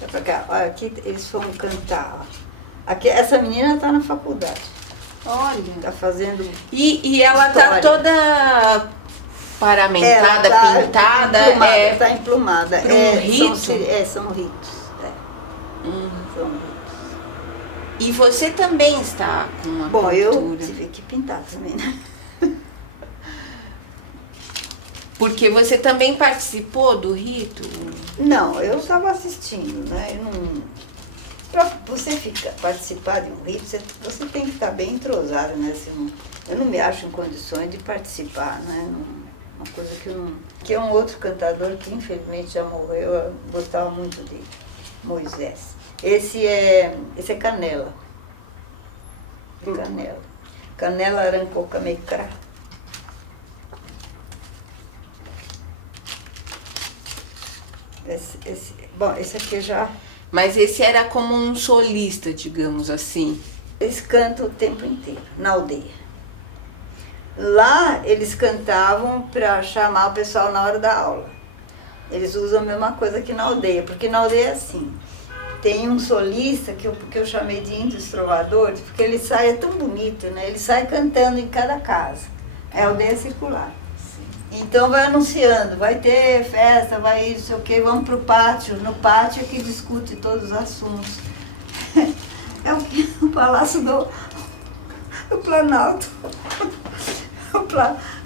Tá pra cá. Olha, aqui eles foram cantar. Aqui, essa menina tá na faculdade. Olha. Tá fazendo. E ela tá história. toda paramentada, Ela pintada. Emplumada, tá emplumada. Pra um rito? São ritos. São ritos. E você também está com uma Bom, pintura. eu tive que pintar também, né? Porque você também participou do rito? Não, eu estava assistindo, né? Eu não... Para você participar de um rito, você tem que estar bem entrosado, né? Eu não me acho em condições de participar, né? Uma coisa que eu não... Que é um outro cantador que infelizmente já morreu, eu gostava muito dele, Moisés. Esse é Canela. Canela. Canela Arancocamecrá. Bom, esse aqui já... Mas esse era como um solista, digamos assim. Eles cantam o tempo inteiro, na aldeia. Lá, eles cantavam para chamar o pessoal na hora da aula. Eles usam a mesma coisa que na aldeia, porque na aldeia é assim. Tem um solista que eu chamei de índios trovadores, porque ele sai, é tão bonito, né? Ele sai cantando em cada casa. É a aldeia circular. Então vai anunciando, vai ter festa, vai não sei o quê, vamos pro pátio. No pátio é que discute todos os assuntos. É o Palácio do Planalto.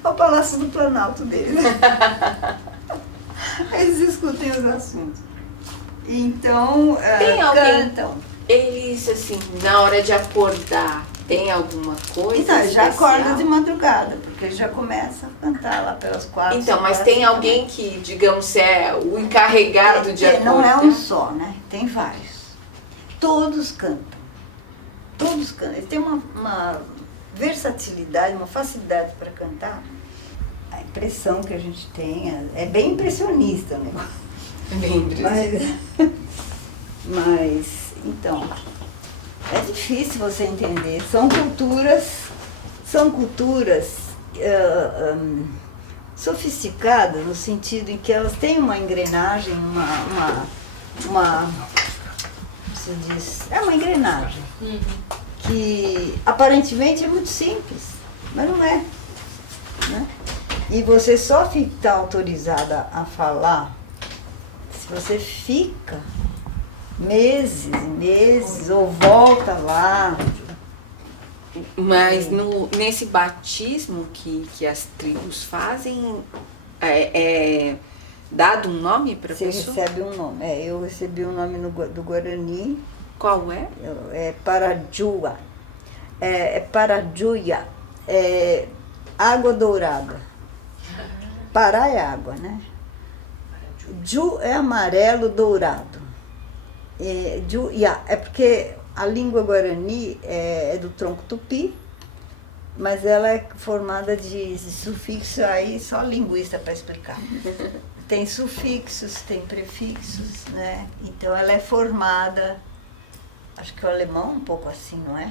O Palácio do Planalto dele. Eles discutem os assuntos. Então, Tem alguém, cantam. eles assim, na hora de acordar, tem alguma coisa Então, já especial? acorda de madrugada, porque ele já começa a cantar lá pelas 4. Então, mas tem alguém que, digamos, é o encarregado de acordar? Não é um só, né? Tem vários. Todos cantam. Todos cantam. Eles têm uma versatilidade, uma facilidade para cantar. A impressão que a gente tem é bem impressionista o negócio. Mas, então, é difícil você entender. São culturas sofisticadas no sentido em que elas têm uma engrenagem, se diz, é uma engrenagem que aparentemente é muito simples, mas não é, né? E você só está autorizada a falar se você fica meses e meses ou volta lá. Mas nesse batismo que as tribos fazem, é dado um nome para a Você pessoa? recebe um nome. Eu recebi um nome do Guarani. Qual é? É Parajua. Parajuia. É água dourada. Pará é água, né? Ju é amarelo dourado. Juia é porque a língua guarani é do tronco tupi, mas ela é formada de sufixo, aí só linguista para explicar. Tem sufixos, tem prefixos, né? Então ela é formada, acho que o alemão é um pouco assim, não é?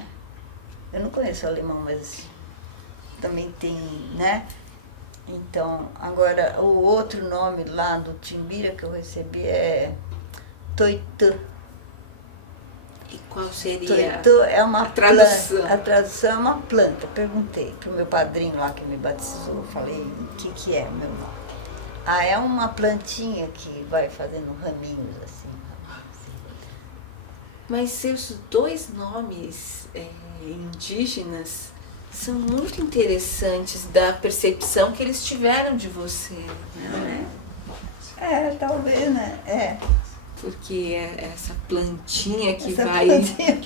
Eu não conheço o alemão, mas também tem, né? Então, agora, o outro nome lá do Timbira que eu recebi é Toitã. E qual seria Toitã é uma a tradução? Planta. A tradução é uma planta. Perguntei pro meu padrinho lá que me batizou, falei, o que é o meu nome? É uma plantinha que vai fazendo raminhos assim. Mas seus dois nomes indígenas são muito interessantes da percepção que eles tiveram de você, né? Talvez, né? Porque é essa plantinha que Essa vai... plantinha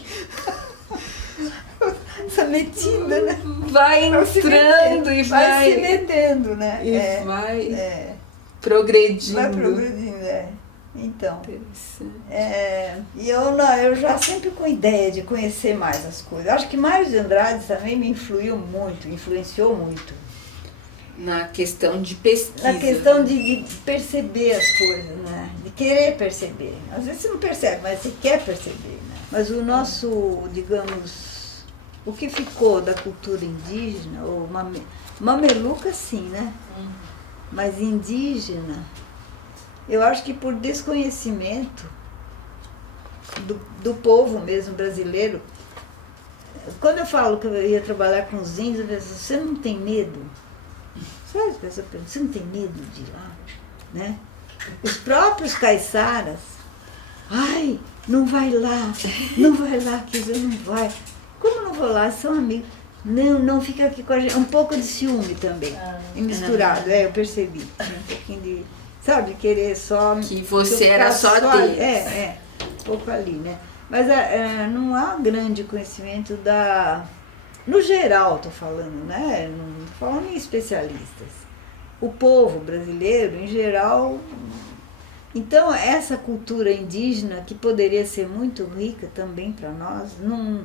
essa metida, né? Vai entrando e vai se metendo, né? E vai progredindo. Vai progredindo, Então, interessante. E eu já sempre com ideia de conhecer mais as coisas. Acho que Mário de Andrade também me influenciou muito. Na questão de pesquisa. Na questão de perceber as coisas, né? De querer perceber. Às vezes você não percebe, mas você quer perceber, né? Mas o nosso, digamos, o que ficou da cultura indígena, ou mameluca sim, né? Mas indígena, eu acho que por desconhecimento do povo mesmo brasileiro, Quando eu falo que eu ia trabalhar com os índios, eu penso, você não tem medo? Sabe, você não tem medo de ir lá? Né? Os próprios caiçaras, ai, não vai lá, quer dizer, não vai. Como não vou lá? São amigos. Não fica aqui com a gente. Um pouco de ciúme também, misturado, eu percebi. Um pouquinho de, sabe, querer só... Que você era só deles. Um pouco ali, né? Mas não há grande conhecimento no geral, estou falando, né? Não estou falando em especialistas. O povo brasileiro, em geral... Então, essa cultura indígena, que poderia ser muito rica também para nós, não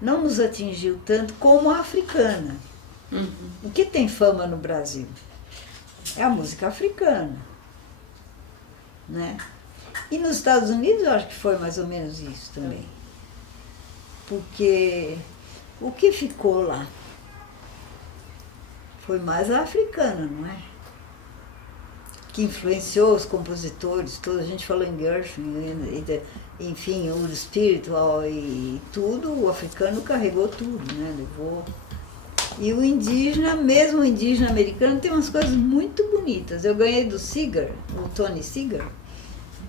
nos atingiu tanto como a africana. Uhum. O que tem fama no Brasil? É a música africana, né? E nos Estados Unidos eu acho que foi mais ou menos isso também. Porque o que ficou lá foi mais a africana, não é? Que influenciou os compositores, toda a gente falou em Gershwin, enfim, o espiritual e tudo, o africano carregou tudo, né? Levou. E o indígena, mesmo o indígena americano, tem umas coisas muito bonitas. Eu ganhei do Seeger, o Tony Seeger,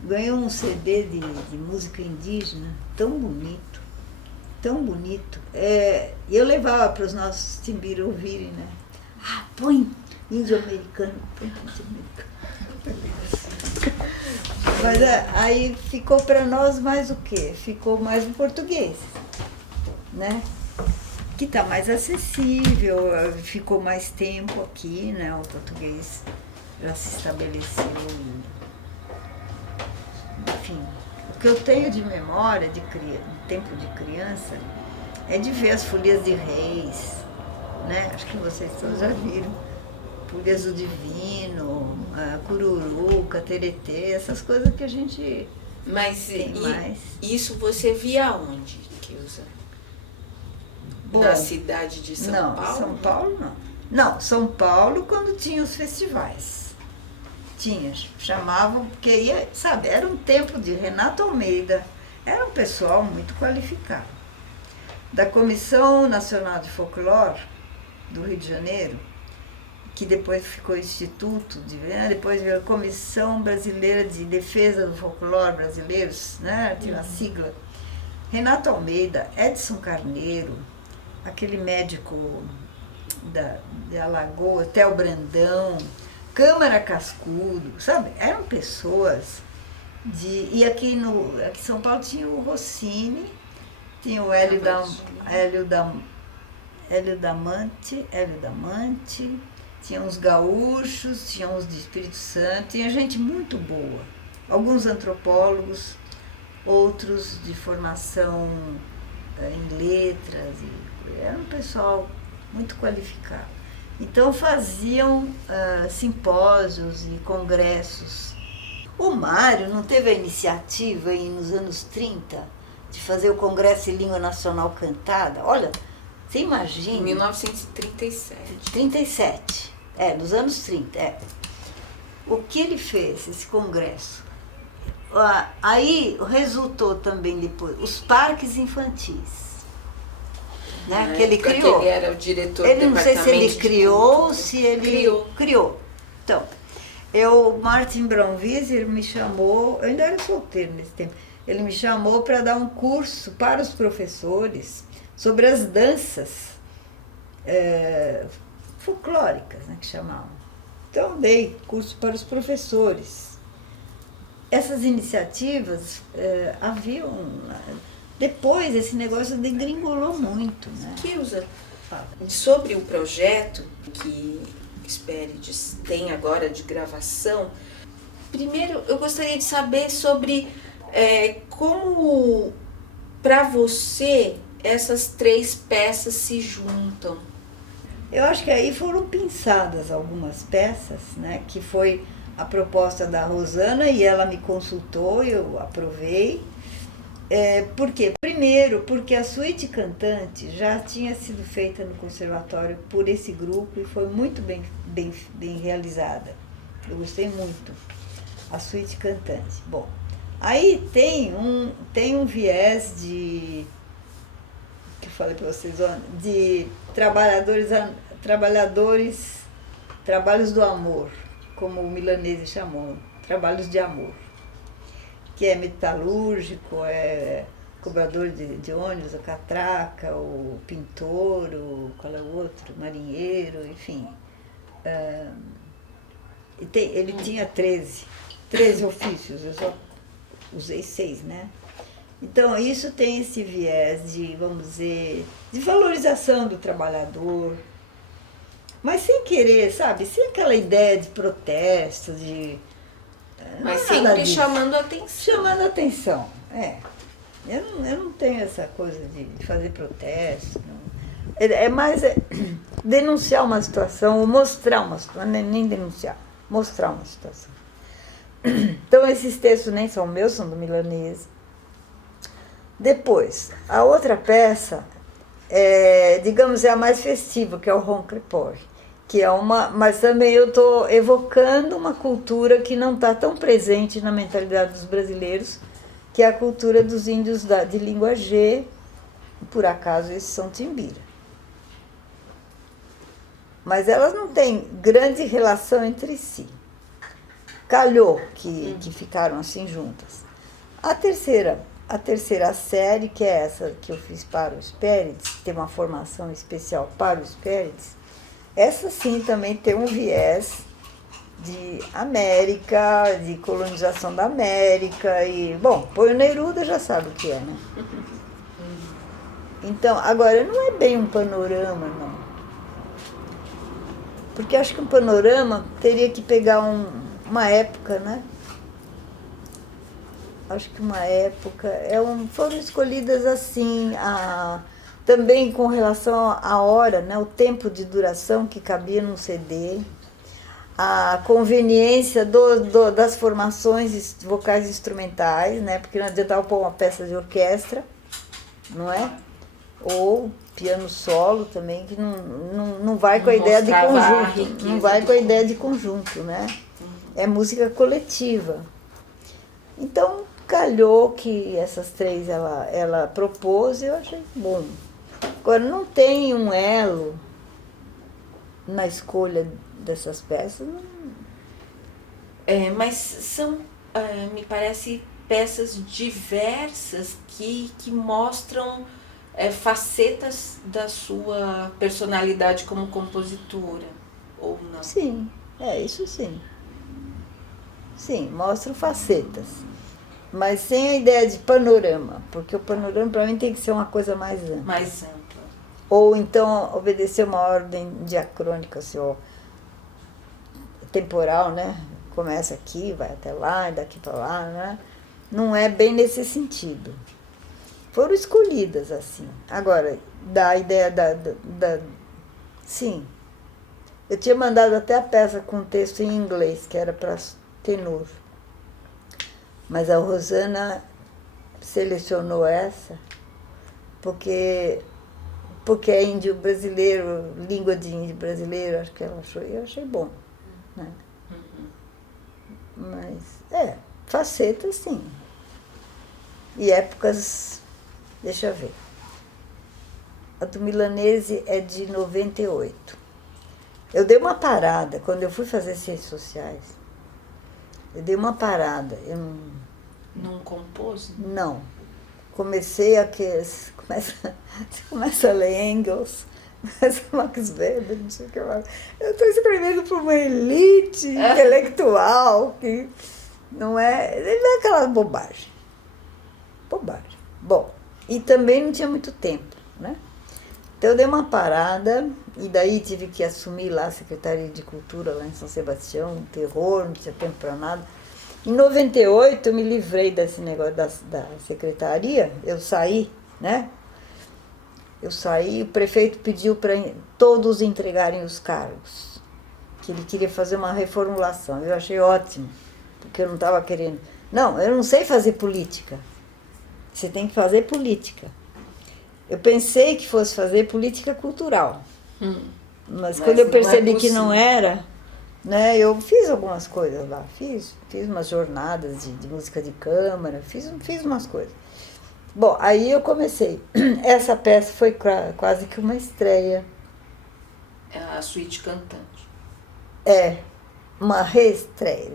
ganhei um CD de música indígena, tão bonito, tão bonito. E eu levava para os nossos timbiros ouvirem, né? Põe índio americano, põe índio americano. Mas aí ficou para nós mais o quê? Ficou mais o português, né? Que está mais acessível, ficou mais tempo aqui, né? O português já se estabeleceu. Enfim, o que eu tenho de memória de tempo de criança é de ver as Folias de Reis, né? Acho que vocês todos já viram. Folias do Divino, Cururu, Cateretê, essas coisas que a gente tem mais. Isso você via onde, Kilza? Na cidade de São Paulo? São Paulo não. Não, São Paulo quando tinha os festivais. Chamavam, porque ia, sabe, era um tempo de Renato Almeida, era um pessoal muito qualificado. Da Comissão Nacional de Folclore do Rio de Janeiro, que depois ficou Instituto, depois veio a Comissão Brasileira de Defesa do Folclore Brasileiros, né? Tinha uma sigla. Renato Almeida, Edson Carneiro, aquele médico de Alagoas, Theo Brandão, Câmara Cascudo, sabe? Eram pessoas E aqui em São Paulo tinha o Rossini, tinha o Hélio Damante, tinha uns gaúchos, tinha uns de Espírito Santo, tinha gente muito boa. Alguns antropólogos, outros de formação em letras, era um pessoal muito qualificado. Então faziam simpósios e congressos. O Mário não teve a iniciativa nos anos 30 de fazer o Congresso de Língua Nacional Cantada? Olha, você imagina... Em 1937. 37, nos anos 30, O que ele fez, esse congresso? Aí resultou também depois os parques infantis, né, que ele criou. Ele era o diretor do Ele não sei se ele criou ou se ele criou. Então, Martin Braunwieser me chamou, eu ainda era solteiro nesse tempo, ele me chamou para dar um curso para os professores sobre as danças folclóricas, né, que chamavam. Então, dei curso para os professores. Essas iniciativas haviam... Depois, esse negócio degringolou muito, né? Kilza, sobre o projeto que Hespérides tem agora de gravação, primeiro eu gostaria de saber sobre como, para você, essas três peças se juntam. Eu acho que aí foram pensadas algumas peças, né? Que foi a proposta da Rosana e ela me consultou, eu aprovei. Por quê? Primeiro, porque a suíte cantante já tinha sido feita no conservatório por esse grupo e foi muito bem realizada. Eu gostei muito. A suíte cantante. Bom, aí tem um viés que eu falei para vocês, de trabalhos do amor, como o Milanese chamou, trabalhos de amor, que é metalúrgico, é cobrador de ônibus, a catraca, o pintor, qual é o outro, marinheiro, enfim. Ele tinha 13 ofícios, eu só usei 6, né? Então, isso tem esse viés de, vamos dizer, de valorização do trabalhador, mas sem querer, sabe? Sem aquela ideia de protesto, de... Mas sempre chamando atenção. Chamando atenção, é. Eu não tenho essa coisa de fazer protesto. Não. É mais denunciar uma situação, ou mostrar uma situação, nem denunciar, mostrar uma situação. Então, esses textos nem são meus, são do Milanese. Depois, a outra peça, digamos, é a mais festiva, que é o Ronkrepor, que é mas também eu estou evocando uma cultura que não está tão presente na mentalidade dos brasileiros, que é a cultura dos índios de língua G, por acaso esses são Timbira. Mas elas não têm grande relação entre si. Calhou que ficaram assim juntas. A terceira série, que é essa que eu fiz para os Hespérides, tem uma formação especial para os Hespérides, essa sim também tem um viés de América, de colonização da América, e, bom, Poio Neruda já sabe o que é, né? Então, agora, não é bem um panorama, não. Porque acho que um panorama teria que pegar uma época, né? Acho que uma época, foram escolhidas assim, também com relação à hora, né? O tempo de duração que cabia num CD, a conveniência das formações vocais instrumentais, né? Porque não adiantava pôr uma peça de orquestra, não é? Ou piano solo também, que não vai com a ideia de conjunto, não vai com a ideia de conjunto, né? É música coletiva. Então, calhou que essas 3 ela propôs e eu achei bom. Agora, não tem um elo na escolha dessas peças. Não. Mas são, me parece, peças diversas que mostram facetas da sua personalidade como compositora, ou não? Sim, isso sim. Sim, mostram facetas. Mas sem a ideia de panorama, porque o panorama para mim tem que ser uma coisa mais ampla. Mais ampla. Ou então obedecer uma ordem diacrônica, assim, ó, temporal, né? Começa aqui, vai até lá, e daqui para lá, né? Não é bem nesse sentido. Foram escolhidas assim. Agora, da ideia sim. Eu tinha mandado até a peça com texto em inglês, que era para tenor. Mas a Rosana selecionou essa porque é índio brasileiro, língua de índio brasileiro, acho que ela achou, eu achei bom. Né? Mas, facetas sim. E épocas, deixa eu ver. A do Milanese é de 98. Eu dei uma parada, quando eu fui fazer ciências sociais, eu dei uma parada. Eu não compôs? Não. Comecei você começa a ler Engels, começa Max Weber, não sei o que mais. Eu estou escrevendo para uma elite intelectual que não é aquela bobagem. Bobagem. Bom, e também não tinha muito tempo, né? Então eu dei uma parada e daí tive que assumir lá a Secretaria de Cultura lá em São Sebastião, um terror, não tinha tempo para nada. Em 98 eu me livrei desse negócio da secretaria, eu saí, né? Eu saí, o prefeito pediu para todos entregarem os cargos, que ele queria fazer uma reformulação. Eu achei ótimo, porque eu não estava querendo. Não, eu não sei fazer política. Você tem que fazer política. Eu pensei que fosse fazer política cultural, mas quando eu percebi que não era, né, eu fiz algumas coisas lá, fiz umas jornadas de música de câmara, fiz umas coisas. Bom, aí eu comecei. Essa peça foi quase que uma estreia. É a suíte cantante. É, uma reestreia,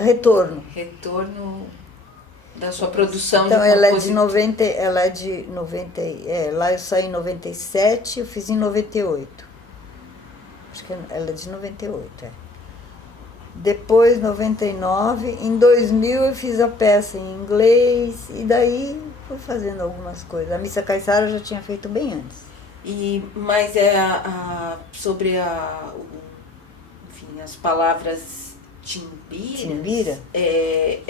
retorno. Retorno da sua produção Então de ela é de compositor. 90, ela é de 90, lá eu saí em 97, eu fiz em 98. Acho que ela é de 98, é. Depois 99, em 2000 eu fiz a peça em inglês e daí fui fazendo algumas coisas. A Missa Caiçara eu já tinha feito bem antes. Mas sobre enfim, as palavras Timbira. Timbira?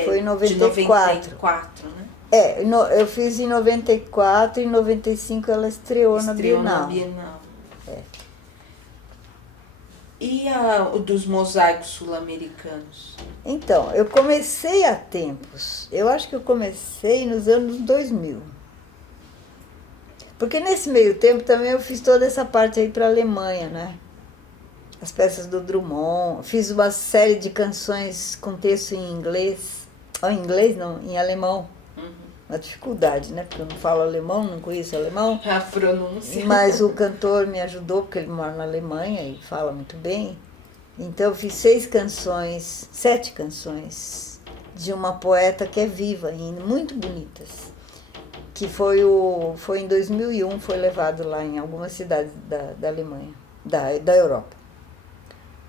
Foi em 94. De 94, né? Eu fiz em 94 e em 95 ela estreou na Bienal. É. E o dos mosaicos sul-americanos? Então, eu comecei há tempos. Eu acho que eu comecei nos anos 2000. Porque nesse meio tempo também eu fiz toda essa parte aí para a Alemanha, né? As peças do Drummond. Fiz uma série de canções com texto em inglês. Em inglês não, em alemão. Uma dificuldade, né? Porque eu não falo alemão, não conheço alemão. A pronúncia. Mas o cantor me ajudou, porque ele mora na Alemanha e fala muito bem. Então eu fiz 7 canções de uma poeta que é viva ainda, muito bonitas. Que foi em 2001, foi levado lá em algumas cidades da Alemanha, da Europa.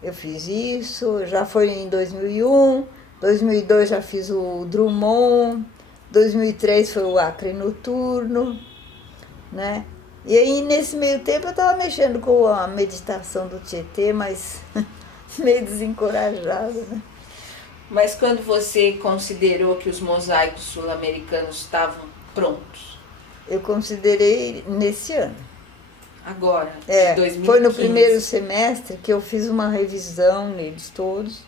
Eu fiz isso, já foi em 2001, 2002 já fiz o Drummond, 2003 foi o Acre Noturno, né? E aí, nesse meio tempo, eu estava mexendo com a meditação do Tietê, mas meio desencorajada, né? Mas quando você considerou que os mosaicos sul-americanos estavam prontos? Eu considerei nesse ano. Agora, de 2015. Foi no primeiro semestre que eu fiz uma revisão neles todos,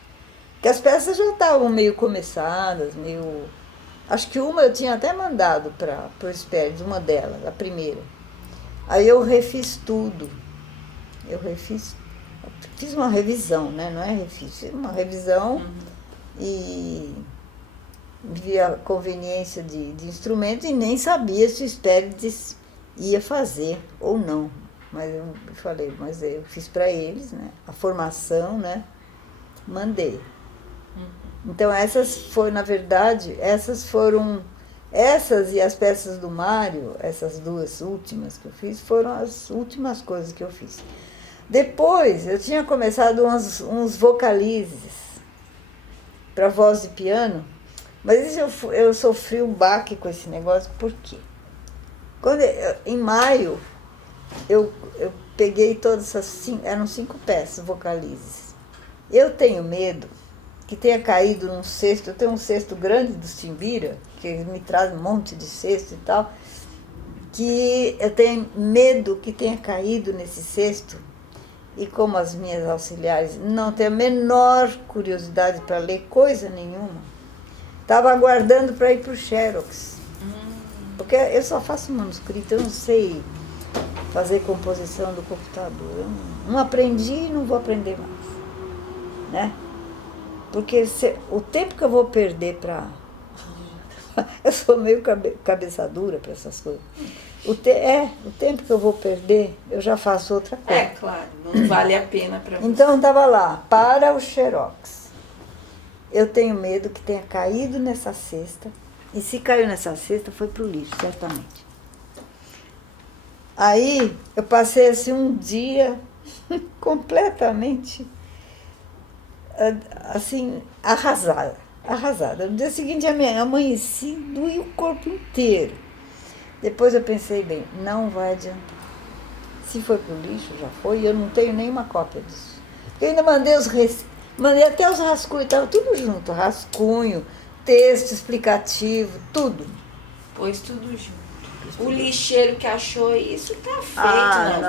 que as peças já estavam meio começadas, meio... Acho que uma eu tinha até mandado para o Hesperides, uma delas, a primeira. Aí eu refiz tudo. Fiz uma revisão, né? Não é refiz, fiz uma revisão e vi a conveniência de instrumentos e nem sabia se o Hesperides ia fazer ou não. Mas eu falei, mas eu fiz para eles, né? A formação, né? Mandei. Então essas e as peças do Mário, essas 2 últimas que eu fiz, foram as últimas coisas que eu fiz. Depois eu tinha começado uns vocalizes para voz e piano, mas isso eu sofri um baque com esse negócio, por quê? Em maio eu peguei todas essas eram 5 peças vocalizes. Eu tenho medo que tenha caído num cesto, eu tenho um cesto grande dos Timbira, que me traz um monte de cesto e tal, que eu tenho medo que tenha caído nesse cesto, e como as minhas auxiliares não têm a menor curiosidade para ler coisa nenhuma, estava aguardando para ir para o Xerox, porque eu só faço manuscrito, eu não sei fazer composição do computador, eu não aprendi e não vou aprender mais, né? Porque o tempo que eu vou perder para... Eu sou meio cabeça dura para essas coisas. O tempo que eu vou perder, eu já faço outra coisa. É, claro, não vale a pena para você. Então estava lá, para o Xerox. Eu tenho medo que tenha caído nessa cesta, e se caiu nessa cesta, foi para o lixo, certamente. Aí eu passei assim um dia completamente... assim, arrasada. No dia seguinte, amanheci, doía o corpo inteiro. Depois eu pensei, bem, não vai adiantar. Se foi pro lixo, já foi, e eu não tenho nenhuma cópia disso. Eu ainda mandei até os rascunhos, estava tudo junto, rascunho, texto explicativo, tudo. Pôs tudo junto. O lixeiro que achou isso tá feito,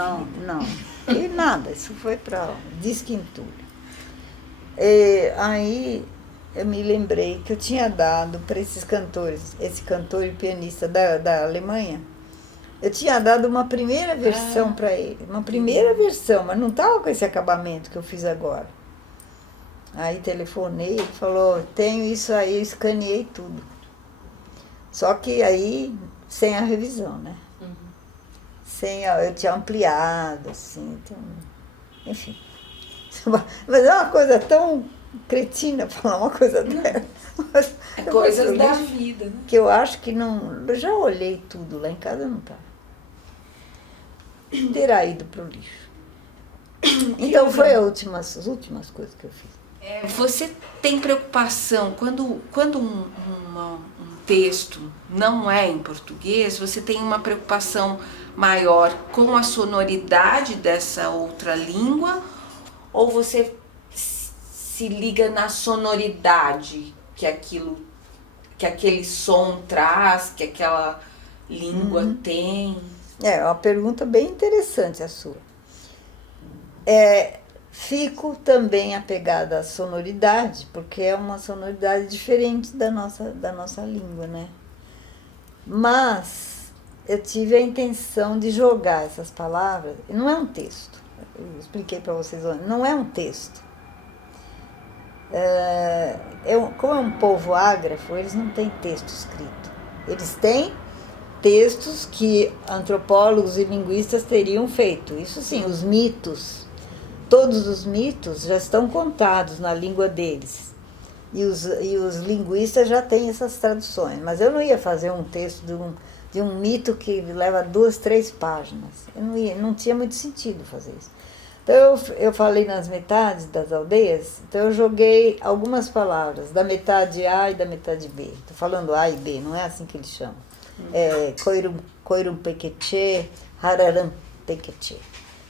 não. E nada, isso foi para desquintura. Aí eu me lembrei que eu tinha dado para esses cantores, esse cantor e pianista da Alemanha, eu tinha dado uma primeira versão para ele, uma primeira versão, mas não estava com esse acabamento que eu fiz agora. Aí telefonei, ele falou, tenho isso aí, eu escaneei tudo. Só que aí, sem a revisão, né? Eu tinha ampliado, assim, então, enfim. Mas é uma coisa tão cretina falar uma coisa dessa. É coisas da vida, né? Que eu acho que não... Eu já olhei tudo, lá em casa não tá. Terá ido pro lixo. Então foi as últimas coisas que eu fiz. Você tem preocupação, quando um texto não é em português, você tem uma preocupação maior com a sonoridade dessa outra língua, ou você se liga na sonoridade que aquele som traz, que aquela língua tem? É uma pergunta bem interessante a sua. Fico também apegada à sonoridade, porque é uma sonoridade diferente da nossa língua, né? Mas eu tive a intenção de jogar essas palavras, não é um texto, eu expliquei para vocês ontem, não é um texto. Como é um povo ágrafo, eles não têm texto escrito. Eles têm textos que antropólogos e linguistas teriam feito. Isso sim, os mitos. Todos os mitos já estão contados na língua deles. E os linguistas já têm essas traduções. Mas eu não ia fazer um texto de um mito que leva 2, 3 páginas. Não tinha muito sentido fazer isso. Então eu falei nas metades das aldeias, então eu joguei algumas palavras, da metade A e da metade B. Estou falando A e B, não é assim que eles chamam. Coirum Pequetê, Hararam Pequetê.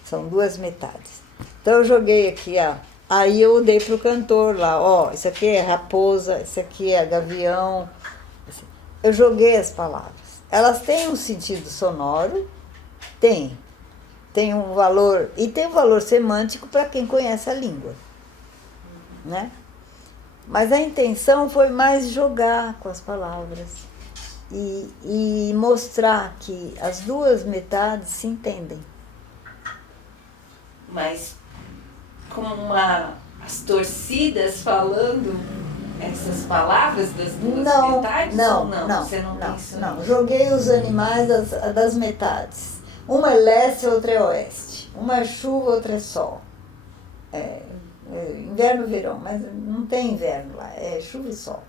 São 2 metades. Então eu joguei aqui, aí eu dei para o cantor lá, isso aqui é raposa, isso aqui é gavião. Eu joguei as palavras. Elas têm um sentido sonoro, tem um valor, e tem um valor semântico para quem conhece a língua, né? Mas a intenção foi mais jogar com as palavras e mostrar que as 2 metades se entendem. Mas como as torcidas falando essas palavras das 2 metades? Não, Você não pensou não. nisso? Joguei os animais das metades. Uma é leste, outra é oeste. Uma é chuva, outra é sol. Inverno e verão, mas não tem inverno lá, é chuva e sol.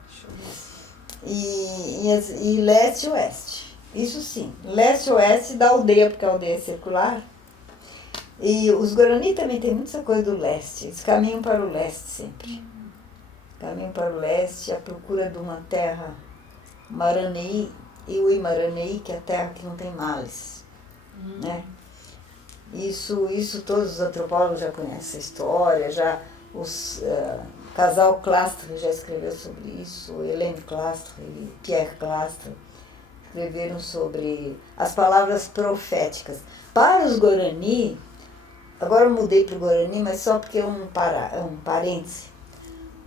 E leste e oeste. Isso sim, leste e oeste da aldeia, porque a aldeia é circular. E os Guarani também tem muita coisa do leste, eles caminham para o leste sempre. Caminham para o leste à procura de uma terra Maranhão e o Imaranhão, que é a terra que não tem males. Né? Isso todos os antropólogos já conhecem essa história, o casal Clastre já escreveu sobre isso, Helene Clastre e Pierre Clastre escreveram sobre as palavras proféticas. Para os Guarani, agora eu mudei para o Guarani, mas só porque é um parêntese.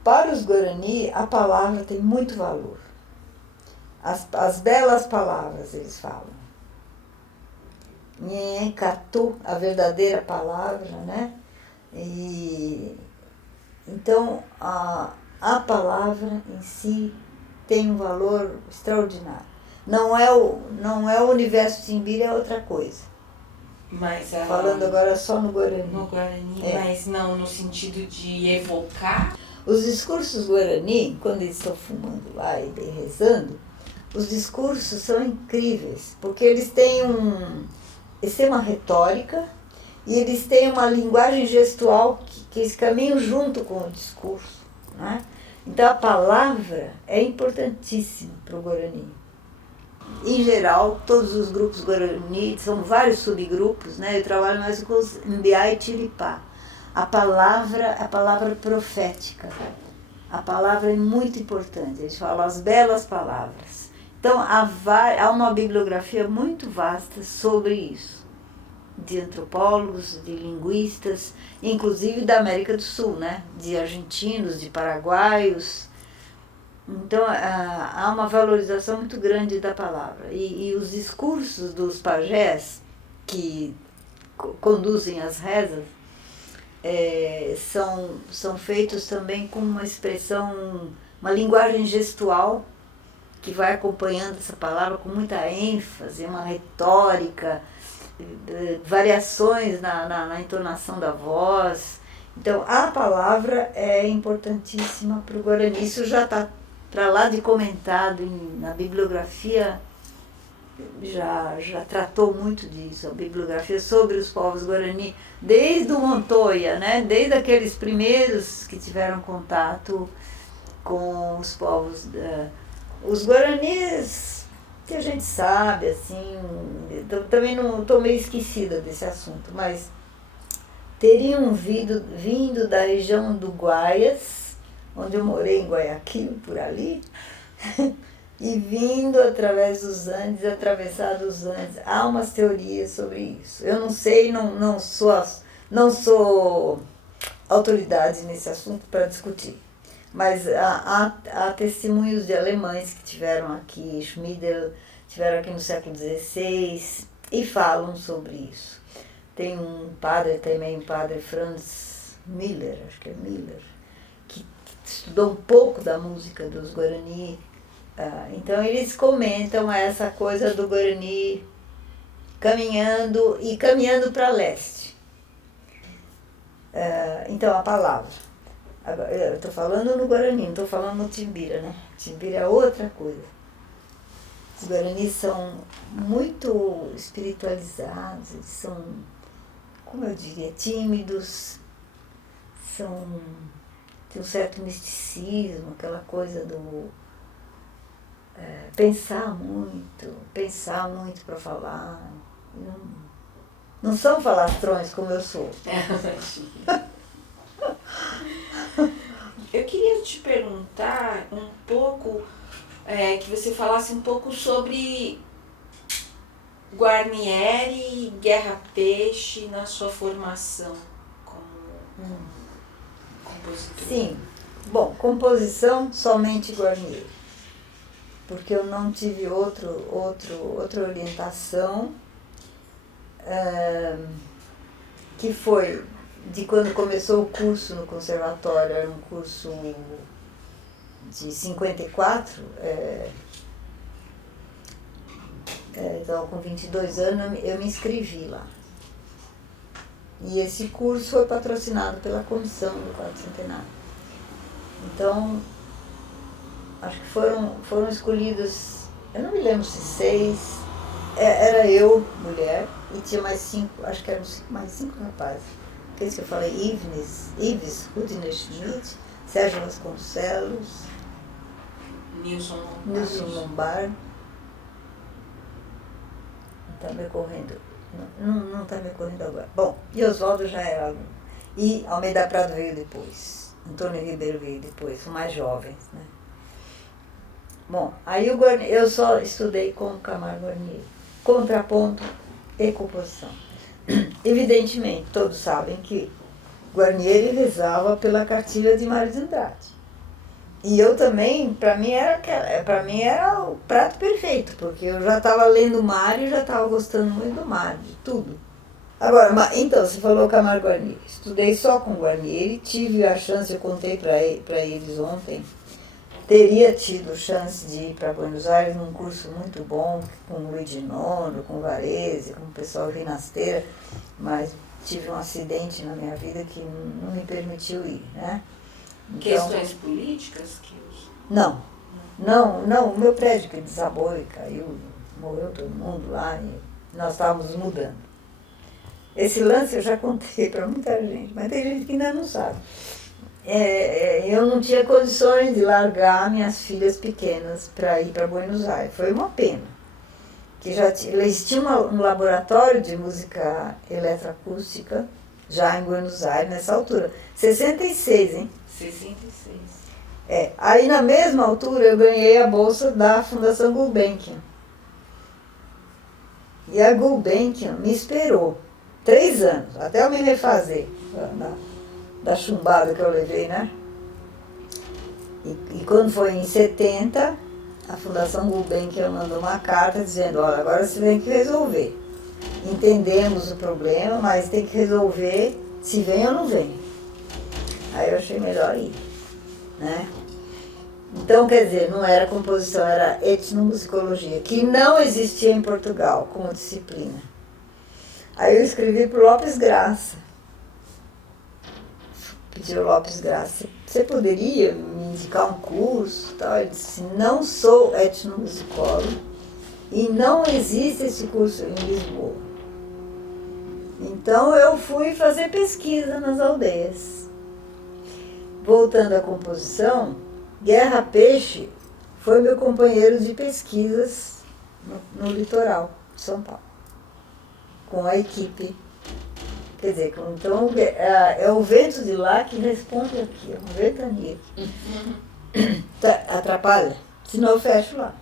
Para os Guarani, a palavra tem muito valor. As belas palavras, eles falam. Nhencatu, a verdadeira palavra, né? Então, a palavra em si tem um valor extraordinário. Não é o universo Timbira, é outra coisa. Mas falando agora só no Guarani. No Guarani, mas não no sentido de evocar. Os discursos Guarani, quando eles estão fumando lá e rezando, os discursos são incríveis, porque eles têm uma retórica e eles têm uma linguagem gestual que eles caminham junto com o discurso. Né? Então a palavra é importantíssima para o Guarani. Em geral, todos os grupos Guarani, são vários subgrupos, né? Eu trabalho mais com os Mbiá e Tiripá. A palavra profética. A palavra é muito importante, eles falam as belas palavras. Então, há uma bibliografia muito vasta sobre isso, de antropólogos, de linguistas, inclusive da América do Sul, né? De argentinos, de paraguaios. Então, há uma valorização muito grande da palavra. E os discursos dos pajés, que conduzem as rezas, são feitos também com uma expressão, uma linguagem gestual que vai acompanhando essa palavra com muita ênfase, uma retórica, variações na entonação da voz. Então, a palavra é importantíssima para o Guarani. Isso já está para lá de comentado na bibliografia, já tratou muito disso, a bibliografia sobre os povos Guarani, desde o Montoya, né? Desde aqueles primeiros que tiveram contato com os povos. Os Guaranis, que a gente sabe, assim, também não estou meio esquecida desse assunto, mas teriam vindo da região do Guaias, onde eu morei em Guayaquil, por ali, e vindo através dos Andes, atravessado os Andes. Há umas teorias sobre isso. Eu não sei, não sou autoridade nesse assunto para discutir. Mas há testemunhos de alemães que tiveram aqui, Schmiedel, tiveram aqui no século XVI, e falam sobre isso. Tem um padre também, o padre Franz Miller, acho que é Miller, que estudou um pouco da música dos Guarani. Então eles comentam essa coisa do Guarani caminhando para leste. Então a palavra. Agora, eu estou falando no Guarani, não estou falando no Timbira, né? Timbira é outra coisa. Os Guaranis são muito espiritualizados, eles são, como eu diria, tímidos, tem um certo misticismo, aquela coisa do pensar muito para falar. Não são falastrões como eu sou. Eu queria te perguntar um pouco, que você falasse um pouco sobre Guarnieri e Guerra Peixe na sua formação como compositor. Sim. Bom, composição somente Guarnieri, porque eu não tive outra orientação, que foi de quando começou o curso no conservatório. Era um curso de 54, então com 22 anos eu me inscrevi lá. E esse curso foi patrocinado pela comissão do Quarto Centenário. Então, acho que foram escolhidos, eu não me lembro se 6, era eu, mulher, e tinha mais 5, acho que eram mais 5 rapazes. Aqueles que eu falei, Ives Rudiner Schmidt, Sérgio Vasconcelos, Nilson Lombardi. Está me ocorrendo, não está me ocorrendo agora. Bom, e Oswaldo já era aluno. E Almeida Prado veio depois, Antônio Ribeiro veio depois, são mais jovens, né? Bom, aí eu só estudei com Camargo Guarnieri, contraponto e composição. Evidentemente, todos sabem que Guarnieri rezava pela cartilha de Mário de Andrade. E eu também, para mim era o prato perfeito, porque eu já estava lendo Mário e já estava gostando muito do Mário, de tudo. Agora, então, você falou Camargo Guarnieri. Estudei só com Guarnieri, tive a chance, eu contei para eles ontem, teria tido chance de ir para Buenos Aires num curso muito bom, com o Luigi Nono, com o Varese, com o pessoal Rinasteira, mas tive um acidente na minha vida que não me permitiu ir, né? Então, questões políticas que Não, o meu prédio que desabou e caiu, morreu todo mundo lá e nós estávamos mudando. Esse lance eu já contei para muita gente, mas tem gente que ainda não sabe. Eu não tinha condições de largar minhas filhas pequenas para ir para Buenos Aires. Foi uma pena. Que eles tinham um laboratório de música eletroacústica já em Buenos Aires, nessa altura. 66, hein? 66. Aí na mesma altura eu ganhei a bolsa da Fundação Gulbenkian. E a Gulbenkian me esperou 3 anos, até eu me refazer da chumbada que eu levei, né? E quando foi em 70, a Fundação Gulbenkian mandou uma carta dizendo, olha, agora você tem que resolver. Entendemos o problema, mas tem que resolver se vem ou não vem. Aí eu achei melhor ir, né? Então, quer dizer, não era composição, era etnomusicologia, que não existia em Portugal como disciplina. Aí eu escrevi para o Lopes Graça. Pedi ao Lopes Graça, você poderia me indicar um curso? Tal? Ele disse, não sou etnomusicólogo e não existe esse curso em Lisboa. Então eu fui fazer pesquisa nas aldeias. Voltando à composição, Guerra Peixe foi meu companheiro de pesquisas no litoral de São Paulo, com a equipe. Quer dizer, então é o vento de lá que responde aqui, é uma ventania. Atrapalha? Senão eu fecho lá.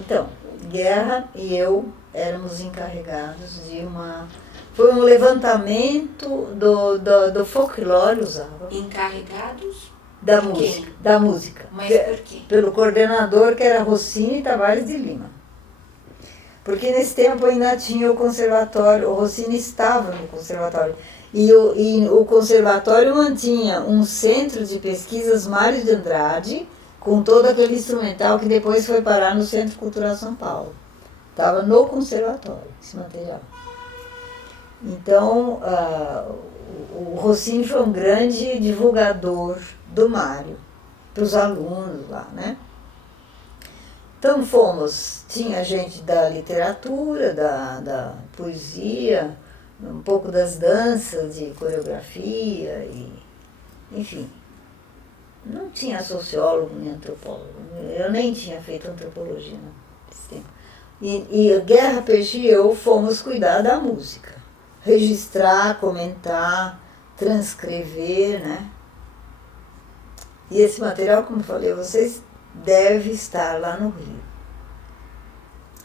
Então, Guerra e eu éramos encarregados de uma... Foi um levantamento do folclore usava. Encarregados? Da música. Quem? Da música. Mas por quê? Pelo coordenador, que era Rossini Tavares de Lima. Porque nesse tempo ainda tinha o conservatório, o Rossini estava no conservatório. E o conservatório mantinha um centro de pesquisas Mário de Andrade, com todo aquele instrumental que depois foi parar no Centro Cultural São Paulo. Estava no conservatório, esse material. Então, o Rossini foi um grande divulgador do Mário, para os alunos lá, né? Então tinha gente da literatura, da poesia, um pouco das danças, de coreografia, enfim. Não tinha sociólogo nem antropólogo, eu nem tinha feito antropologia nesse tempo. E Guerra Peixe e eu fomos cuidar da música. Registrar, comentar, transcrever, né? E esse material, como eu falei, vocês devem estar lá no Rio.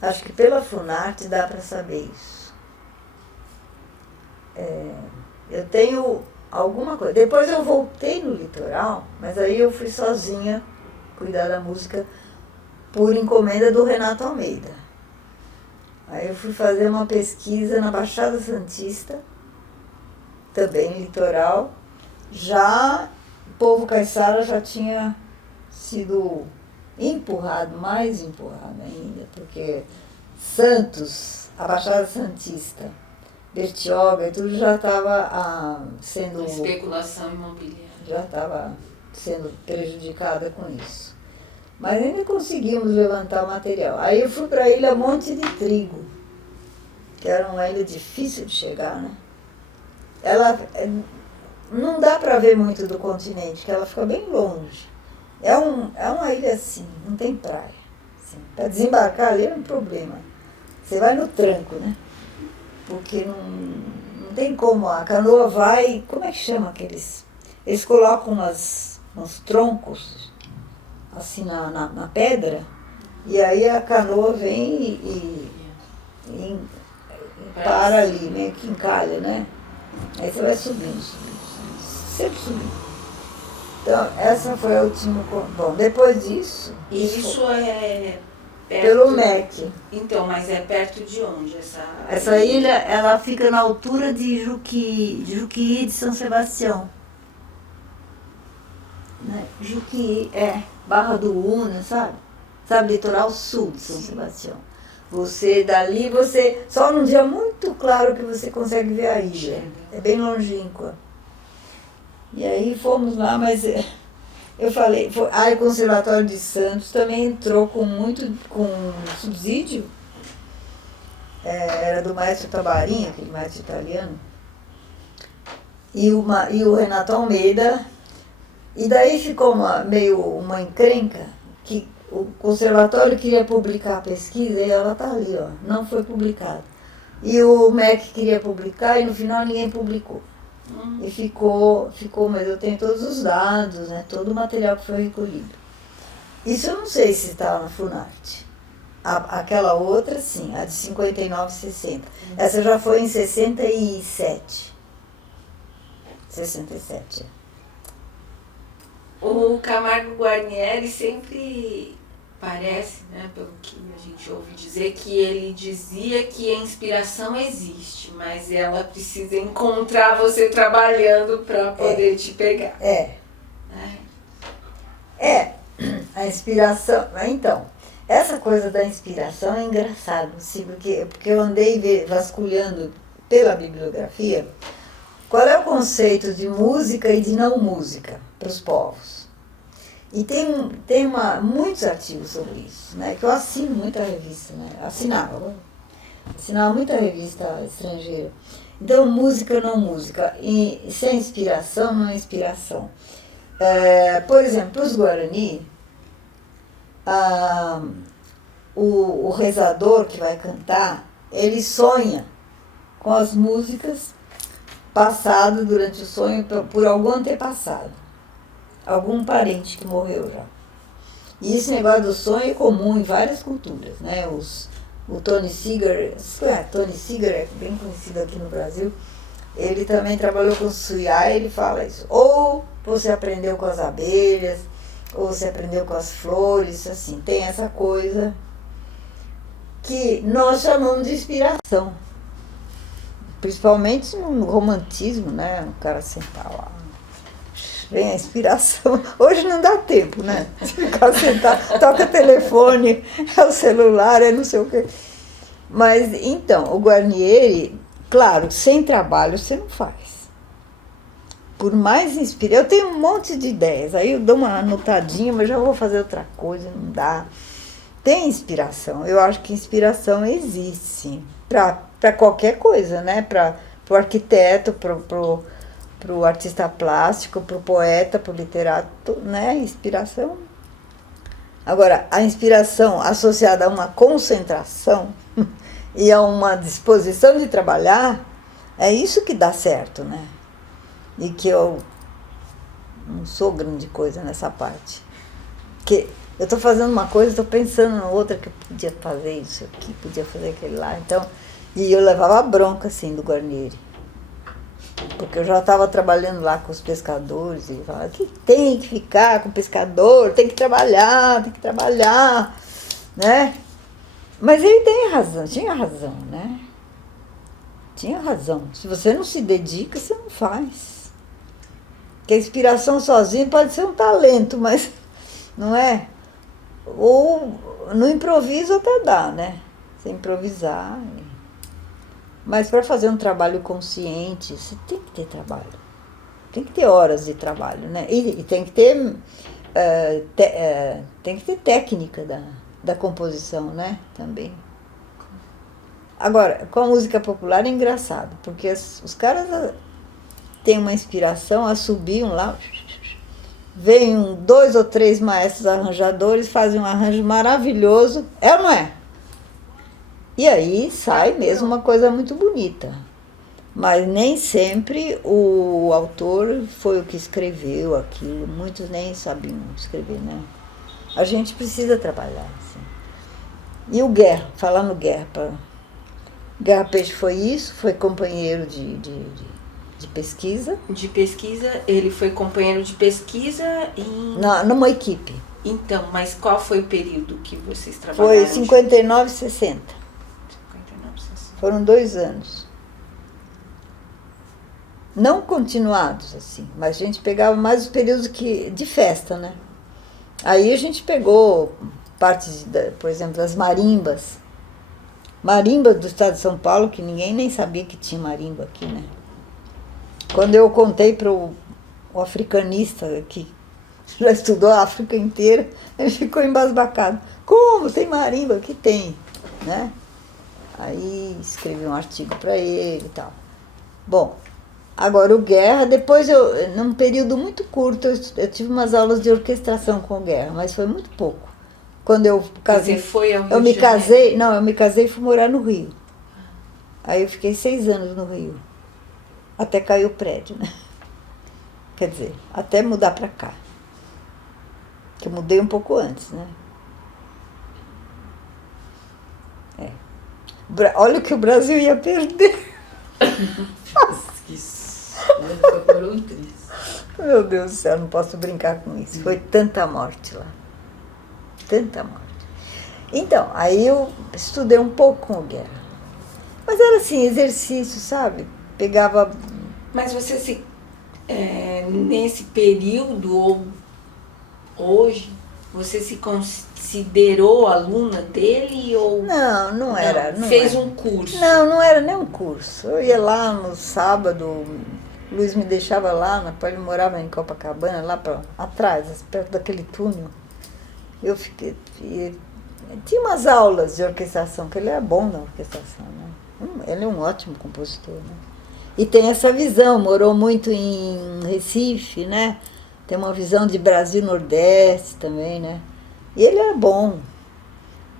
Acho que pela Funarte dá para saber isso. Eu tenho alguma coisa. Depois eu voltei no litoral, mas aí eu fui sozinha cuidar da música por encomenda do Renato Almeida. Aí eu fui fazer uma pesquisa na Baixada Santista, também litoral. Já o povo caiçara já tinha sido empurrado, mais empurrado ainda, porque Santos, a Baixada Santista, Bertioga e tudo já estava sendo... Especulação imobiliária. Já estava sendo prejudicada com isso. Mas ainda conseguimos levantar o material. Aí eu fui para a ilha Monte de Trigo, que era uma ilha difícil de chegar, né? Ela não dá para ver muito do continente, porque ela fica bem longe. É uma ilha assim, não tem praia. Assim, para desembarcar ali é um problema. Você vai no tranco, né? Porque não tem como. A canoa vai... Como é que chama aqueles? Eles colocam uns troncos assim na pedra, e aí a canoa vem e para ali, meio que encalha, né? Aí você vai subindo, sempre subindo. Então, essa foi a última... Bom, depois disso... Isso é perto... Pelo MEC. Então, mas é perto de onde Essa ilha, ela fica na altura de Juquí de São Sebastião. Né? Juquí, Barra do Una, sabe? Sabe, litoral sul de São Sebastião. Dali, só num dia muito claro que você consegue ver a ilha. É bem longínqua. E aí fomos lá, mas eu falei, o Conservatório de Santos também entrou com subsídio. Era do maestro Tabarinha, aquele maestro italiano. E o Renato Almeida. E daí ficou meio uma encrenca, que o conservatório queria publicar a pesquisa e ela está ali, ó, não foi publicada. E o MEC queria publicar e no final ninguém publicou. E ficou, mas eu tenho todos os dados, né, todo o material que foi recolhido. Isso eu não sei se está na Funarte. Aquela outra, sim, a de 59 e 60. Essa já foi em 67. 67, O Camargo Guarnieri sempre parece, né, pelo que a gente ouve dizer, que ele dizia que a inspiração existe, mas ela precisa encontrar você trabalhando para poder te pegar. A inspiração. Então, essa coisa da inspiração é engraçado, assim, porque eu andei vasculhando pela bibliografia qual é o conceito de música e de não música para os povos. E tem muitos artigos sobre isso, né? Que eu assino muita revista, né? Assinava muita revista estrangeira. Então, música, não música. E sem inspiração, não é inspiração. Por exemplo, os Guarani, o rezador que vai cantar, ele sonha com as músicas passadas durante o sonho por algum antepassado. Algum parente que morreu já. E esse negócio do sonho é comum em várias culturas, né? O Tony Seeger, Tony Seeger é bem conhecido aqui no Brasil, ele também trabalhou com Suyai, ele fala isso. Ou você aprendeu com as abelhas, ou você aprendeu com as flores, assim, tem essa coisa que nós chamamos de inspiração. Principalmente no romantismo, né? O cara sentar lá. Vem a inspiração. Hoje não dá tempo, né? Ficar sentado, toca telefone, é o celular, é não sei o quê. Mas, então, o Guarnieri, claro, sem trabalho você não faz. Por mais inspiração. Eu tenho um monte de ideias, aí eu dou uma anotadinha, mas já vou fazer outra coisa, não dá. Tem inspiração. Eu acho que inspiração existe, sim. Para qualquer coisa, né? Para o arquiteto, para o artista plástico, para o poeta, para o literato, né? Inspiração. Agora, a inspiração associada a uma concentração e a uma disposição de trabalhar, é isso que dá certo, né? E que eu não sou grande coisa nessa parte. Porque eu estou fazendo uma coisa, estou pensando na outra, que eu podia fazer isso aqui, podia fazer aquele lá. Então, e eu levava a bronca, assim, do Guarnieri. Porque eu já estava trabalhando lá com os pescadores, e ele falava que tem que ficar com o pescador, tem que trabalhar, né? Mas ele tem razão, tinha razão, né? Tinha razão. Se você não se dedica, você não faz. Porque a inspiração sozinha pode ser um talento, mas não é? Ou no improviso até dá, né? Você improvisar. Mas para fazer um trabalho consciente, você tem que ter trabalho. Tem que ter horas de trabalho, né? E tem que ter, tem que ter técnica da composição, né? Também. Agora, com a música popular é engraçado, porque os caras têm uma inspiração, assobiam lá, vem 2 ou 3 maestros arranjadores, fazem um arranjo maravilhoso, é ou não é? E aí sai mesmo uma coisa muito bonita. Mas nem sempre o autor foi o que escreveu aquilo. Muitos nem sabiam escrever, né? A gente precisa trabalhar, assim. E o Guerra, falar no Guerra. Guerra Peixe foi isso, foi companheiro de pesquisa. De pesquisa, ele foi companheiro de pesquisa numa equipe. Então, mas qual foi o período que vocês trabalharam? Foi 59 e 60. Foram 2 anos. Não continuados, assim, mas a gente pegava mais os períodos de festa, né? Aí a gente pegou partes, por exemplo, das marimbas. Marimbas do estado de São Paulo, que ninguém nem sabia que tinha marimba aqui, né? Quando eu contei para o africanista, que já estudou a África inteira, ele ficou embasbacado. Como? Tem marimba? Que tem, né? Aí escrevi um artigo para ele e tal. Bom, agora o Guerra, depois num período muito curto, eu tive umas aulas de orquestração com o Guerra, mas foi muito pouco. Quando eu casei, eu me casei e fui morar no Rio. Aí eu fiquei 6 anos no Rio, até cair o prédio, né? Quer dizer, até mudar para cá. Que eu mudei um pouco antes, né? Olha o que o Brasil ia perder. Meu Deus do céu, não posso brincar com isso. Foi tanta morte lá. Tanta morte. Então, aí eu estudei um pouco com o Guerra. Mas era assim, exercício, sabe? Pegava... Mas você nesse período ou hoje, você se considerou aluna dele ou... Não era. Não fez era. um curso? Não era nem um curso. Eu ia lá no sábado, o Luiz me deixava lá, ele morava em Copacabana, lá atrás, perto daquele túnel. Eu fiquei... Tinha umas aulas de orquestração, que ele era bom na orquestração, né? Ele é um ótimo compositor, né? E tem essa visão, morou muito em Recife, né? Tem uma visão de Brasil Nordeste também, né? E ele era bom.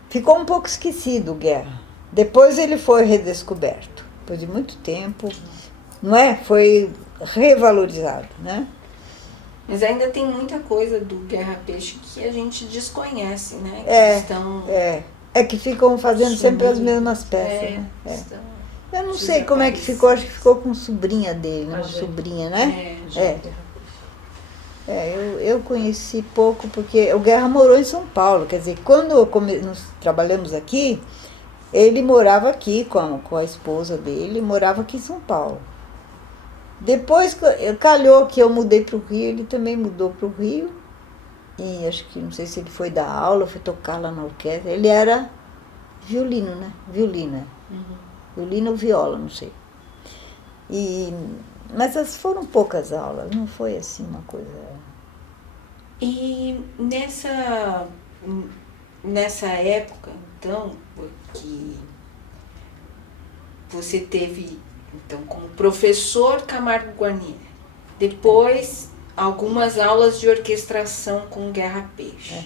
Ficou um pouco esquecido o Guerra. Depois ele foi redescoberto, depois de muito tempo, não é? Foi revalorizado, né? Mas ainda tem muita coisa do Guerra Peixe que a gente desconhece, né? É que ficam fazendo sempre as mesmas peças, né? Eu não sei como é que ficou, acho que ficou com sobrinha dele, né? Uma sobrinha, né? Eu conheci pouco, porque o Guerra morou em São Paulo, quer dizer, quando nós trabalhamos aqui, ele morava aqui com a esposa dele, morava aqui em São Paulo. Depois calhou que eu mudei para o Rio, ele também mudou para o Rio, e acho que, não sei se ele foi dar aula, foi tocar lá na orquestra, ele era violino, né? Violino ou viola, não sei. Mas foram poucas aulas, não foi assim uma coisa... E nessa época, então, que você teve, então, como professor Camargo Guarnieri, depois algumas aulas de orquestração com Guerra Peixe.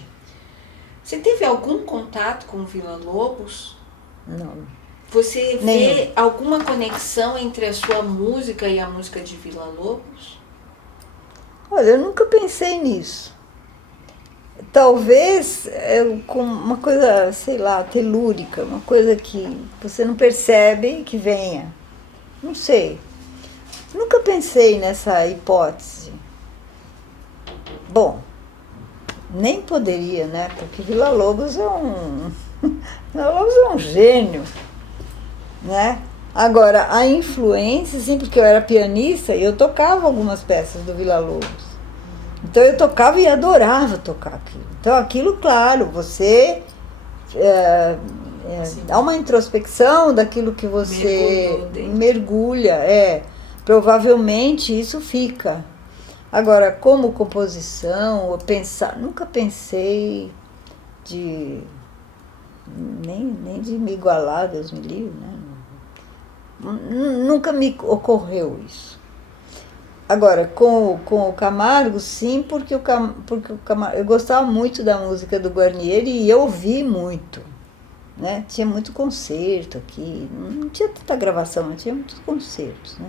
Você teve algum contato com o Villa-Lobos? Não. Você vê alguma conexão entre a sua música e a música de Villa-Lobos? Olha, eu nunca pensei nisso. Talvez com uma coisa, sei lá, telúrica, uma coisa que você não percebe que venha. Não sei. Nunca pensei nessa hipótese. Bom, nem poderia, né? Porque Villa-Lobos Villa-Lobos é um gênio, né? Agora, a influência, sim, porque eu era pianista e eu tocava algumas peças do Villa-Lobos. Então eu tocava e adorava tocar aquilo. Então aquilo, claro, você dá uma introspecção daquilo que você mergulha. Provavelmente isso fica. Agora, como composição, nunca pensei nem de me igualar, Deus me livre, né? Nunca me ocorreu isso. Agora, com o Camargo, sim, porque o Camargo, eu gostava muito da música do Guarnieri e eu ouvi muito, né? Tinha muito concerto aqui, não tinha tanta gravação, mas tinha muitos concertos, né?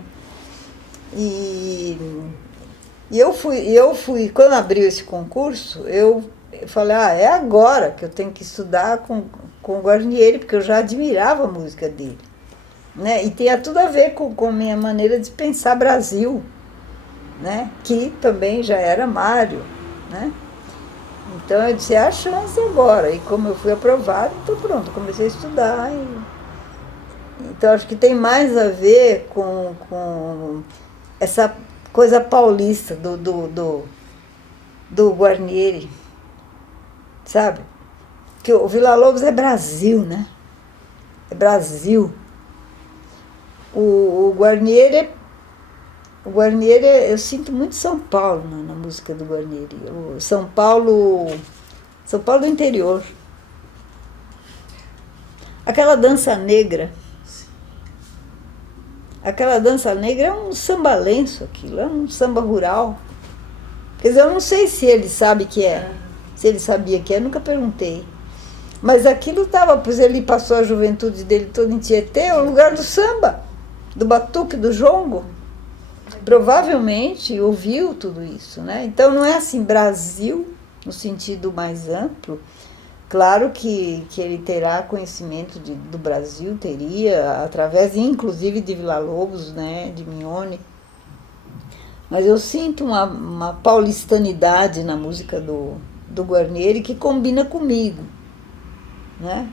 E eu fui, quando abriu esse concurso, eu falei, é agora que eu tenho que estudar com o Guarnieri, porque eu já admirava a música dele, né? E tinha tudo a ver com a minha maneira de pensar Brasil, né? Que também já era Mário, né? Então eu disse, a chance agora. E como eu fui aprovada, então pronto, comecei a estudar. Então acho que tem mais a ver com essa coisa paulista do Guarnieri, sabe? Que o Villa-Lobos é Brasil, né? É Brasil. O Guarnieri eu sinto muito São Paulo na música do Guarnieri. O São Paulo do interior. Aquela dança negra. Aquela dança negra é um samba-lenço, aquilo, é um samba rural. Quer dizer, eu não sei se ele sabe que é, se ele sabia que é, nunca perguntei. Mas aquilo estava, pois ele passou a juventude dele toda em Tietê, o lugar do samba, do batuque, do jongo. Provavelmente ouviu tudo isso, né? Então não é assim Brasil no sentido mais amplo. Claro que ele terá conhecimento do Brasil, teria, através inclusive de Villa-Lobos, né, de Mignone. Mas eu sinto uma paulistanidade na música do Guarnieri que combina comigo, né?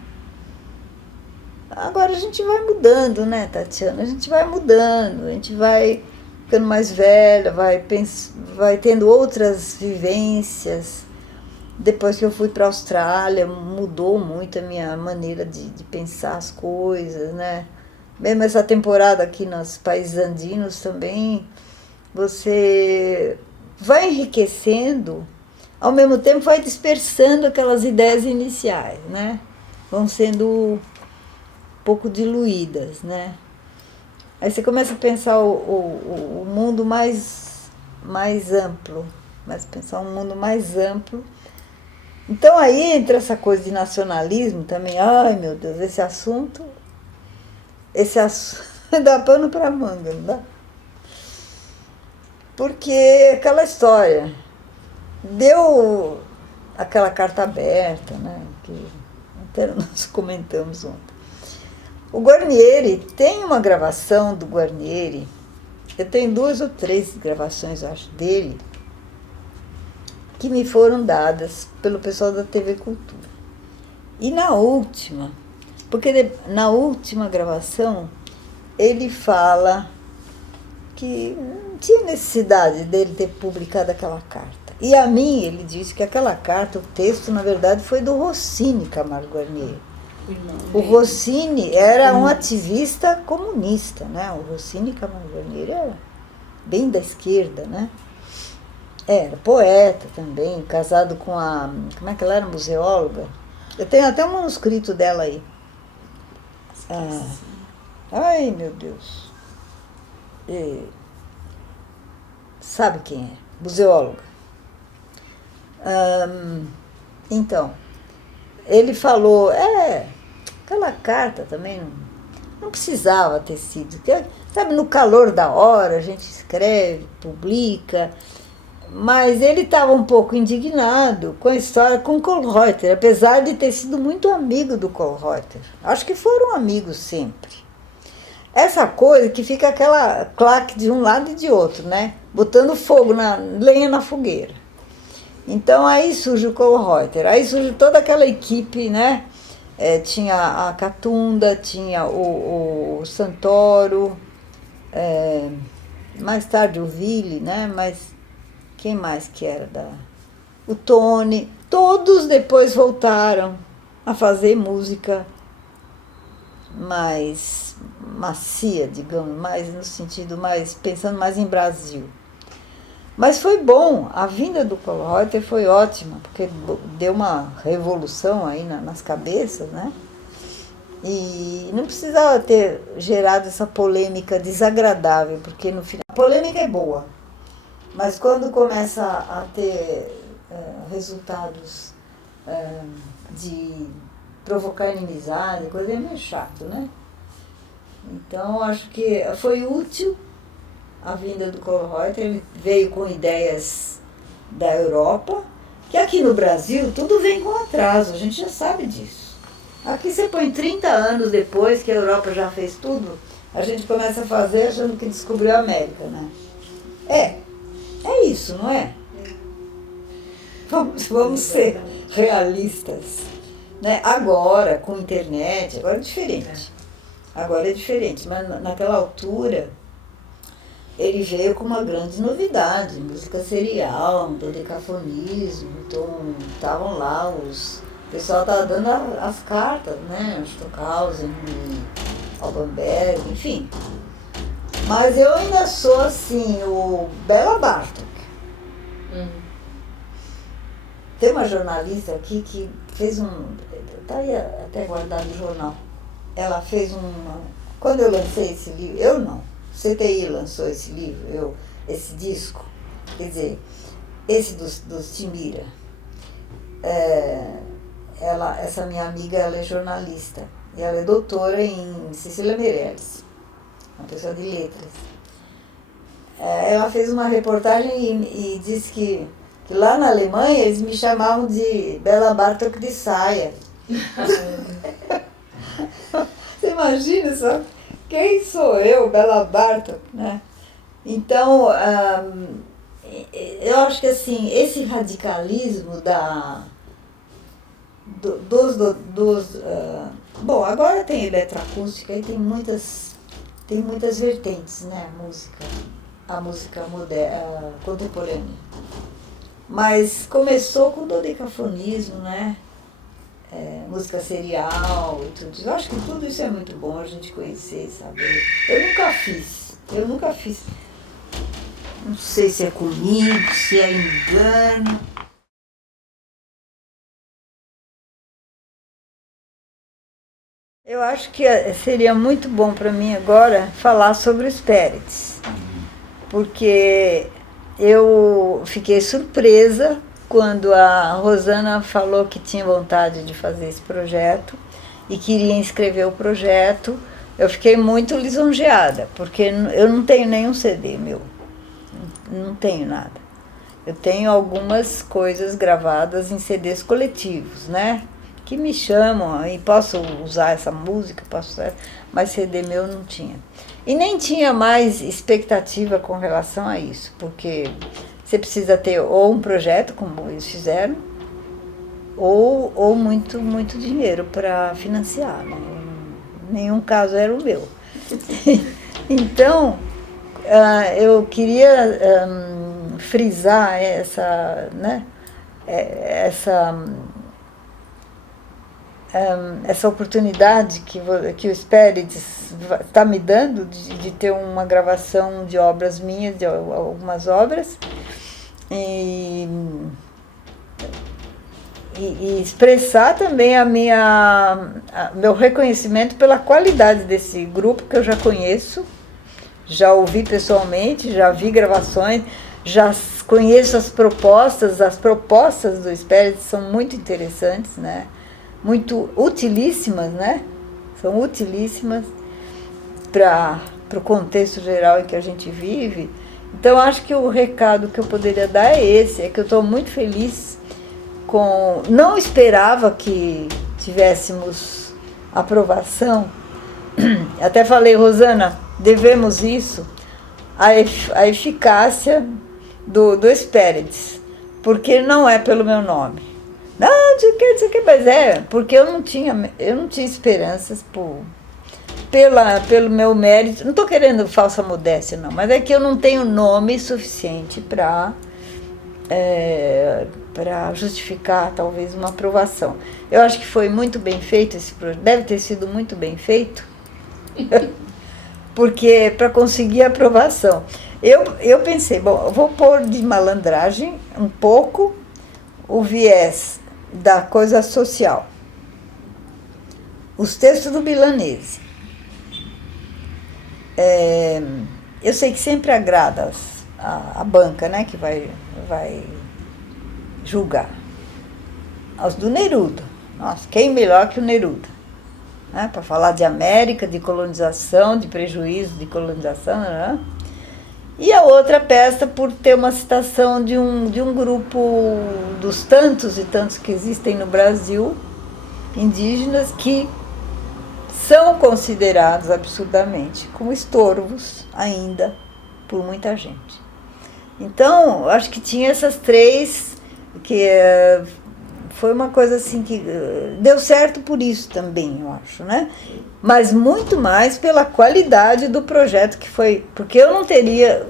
Agora a gente vai mudando, né, Tatiana? A gente vai mudando, a gente vai ficando mais velha, vai tendo outras vivências. Depois que eu fui para a Austrália, mudou muito a minha maneira de pensar as coisas, né? Mesmo essa temporada aqui nos países andinos também, você vai enriquecendo, ao mesmo tempo vai dispersando aquelas ideias iniciais, né? Vão sendo um pouco diluídas, né? Aí você começa a pensar o mundo mais amplo, começa a pensar um mundo mais amplo. Então aí entra essa coisa de nacionalismo também, ai meu Deus, esse assunto dá pano para manga, não dá? Porque aquela história, deu aquela carta aberta, né, que até nós comentamos ontem. O Guarnieri, tem uma gravação do Guarnieri, eu tenho 2 ou 3 gravações, acho, dele, que me foram dadas pelo pessoal da TV Cultura. E na última, porque na última gravação, ele fala que não tinha necessidade dele ter publicado aquela carta. E a mim, ele disse que aquela carta, o texto, na verdade, foi do Rossini Camargo Guarnieri. O Rossini era um ativista comunista, né? O Rossini Camargo Guarnieri era bem da esquerda, né? Era poeta também, casado com a... Como é que ela era? Museóloga. Eu tenho até um manuscrito dela aí. Ai, meu Deus. Sabe quem é? Museóloga. Então, ele falou, aquela carta também não precisava ter sido. Sabe, no calor da hora, a gente escreve, publica... Mas ele estava um pouco indignado com a história com o Kohlreuter, apesar de ter sido muito amigo do Kohlreuter. Acho que foram amigos sempre. Essa coisa que fica aquela claque de um lado e de outro, né? Botando fogo, lenha na fogueira. Então aí surge o Kohlreuter, aí surge toda aquela equipe, né? Tinha a Catunda, tinha o Santoro, mais tarde o Ville, né? Mas quem mais que era o Tony, todos depois voltaram a fazer música mais macia, digamos, mais no sentido mais, pensando mais em Brasil. Mas foi bom, a vinda do Kohlreuter foi ótima, porque deu uma revolução aí nas cabeças, né? E não precisava ter gerado essa polêmica desagradável, porque no final a polêmica é boa. Mas quando começa a ter resultados de provocar inimizade, coisa é meio chato, né? Então, acho que foi útil a vinda do Kohlreuter. Ele veio com ideias da Europa, que aqui no Brasil tudo vem com atraso, a gente já sabe disso. Aqui você põe 30 anos depois que a Europa já fez tudo, a gente começa a fazer achando que descobriu a América, né? É isso, não é? Vamos ser realistas. Né? Agora, com a internet, agora é diferente. Agora é diferente, mas naquela altura ele veio com uma grande novidade, música serial, dodecafonismo, então estavam lá o pessoal estava dando as cartas, né? Stockhausen, Alban Berg, enfim. Mas eu ainda sou assim, o Bela Bartok. Tem uma jornalista aqui que fez está aí até guardado no jornal. Ela fez quando eu lancei esse livro, eu não, CTI lançou esse livro, esse disco, quer dizer, esse dos Timbira. Essa minha amiga, ela é jornalista, e ela é doutora em Cecília Meirelles, uma pessoa de letras. Ela fez uma reportagem e disse que lá na Alemanha eles me chamavam de Bela Bartok de saia. Você imagina só, quem sou eu, Bela Bartok, né? Então, eu acho que assim, esse radicalismo Bom, agora tem eletroacústica e tem muitas vertentes, né? A música moderna, contemporânea. Mas começou com o dodecafonismo, né? Música serial e tudo. Eu acho que tudo isso é muito bom a gente conhecer e saber. Eu nunca fiz. Não sei se é comigo, se é engano. Eu acho que seria muito bom para mim agora falar sobre os Pérez, porque eu fiquei surpresa quando a Rosana falou que tinha vontade de fazer esse projeto e queria inscrever o projeto. Eu fiquei muito lisonjeada, porque eu não tenho nenhum CD meu, não tenho nada. Eu tenho algumas coisas gravadas em CDs coletivos, né? Que me chamam e posso usar essa música, mas CD meu não tinha. E nem tinha mais expectativa com relação a isso, porque você precisa ter ou um projeto, como eles fizeram, ou muito, muito dinheiro para financiar. Né? Nenhum caso era o meu. Então, eu queria frisar essa oportunidade que o Espérides está me dando de ter uma gravação de obras minhas, de algumas obras, e expressar também meu reconhecimento pela qualidade desse grupo que eu já conheço, já ouvi pessoalmente, já vi gravações, já conheço as propostas do Espérides são muito interessantes, né? Muito utilíssimas, né? São utilíssimas para o contexto geral em que a gente vive. Então, acho que o recado que eu poderia dar é esse, é que eu estou muito feliz com... Não esperava que tivéssemos aprovação. Até falei, Rosana, devemos isso à eficácia do Espérides, porque não é pelo meu nome. Não sei o que, mas porque eu não tinha esperanças pelo meu mérito. Não estou querendo falsa modéstia, não, mas é que eu não tenho nome suficiente para justificar, talvez, uma aprovação. Eu acho que foi muito bem feito esse projeto, deve ter sido muito bem feito, porque para conseguir a aprovação. Eu pensei, bom, eu vou pôr de malandragem um pouco o viés da coisa social. Os textos do Milanese. Eu sei que sempre agrada a banca, né, que vai julgar. Aos do Neruda. Nossa, quem melhor que o Neruda? Né, para falar de América, de colonização, de prejuízo de colonização, né? E a outra peça por ter uma citação de um grupo dos tantos e tantos que existem no Brasil, indígenas, que são considerados absurdamente como estorvos ainda por muita gente. Então, acho que tinha essas três, que foi uma coisa assim que deu certo por isso também, eu acho, né? Mas muito mais pela qualidade do projeto que foi, porque eu não teria,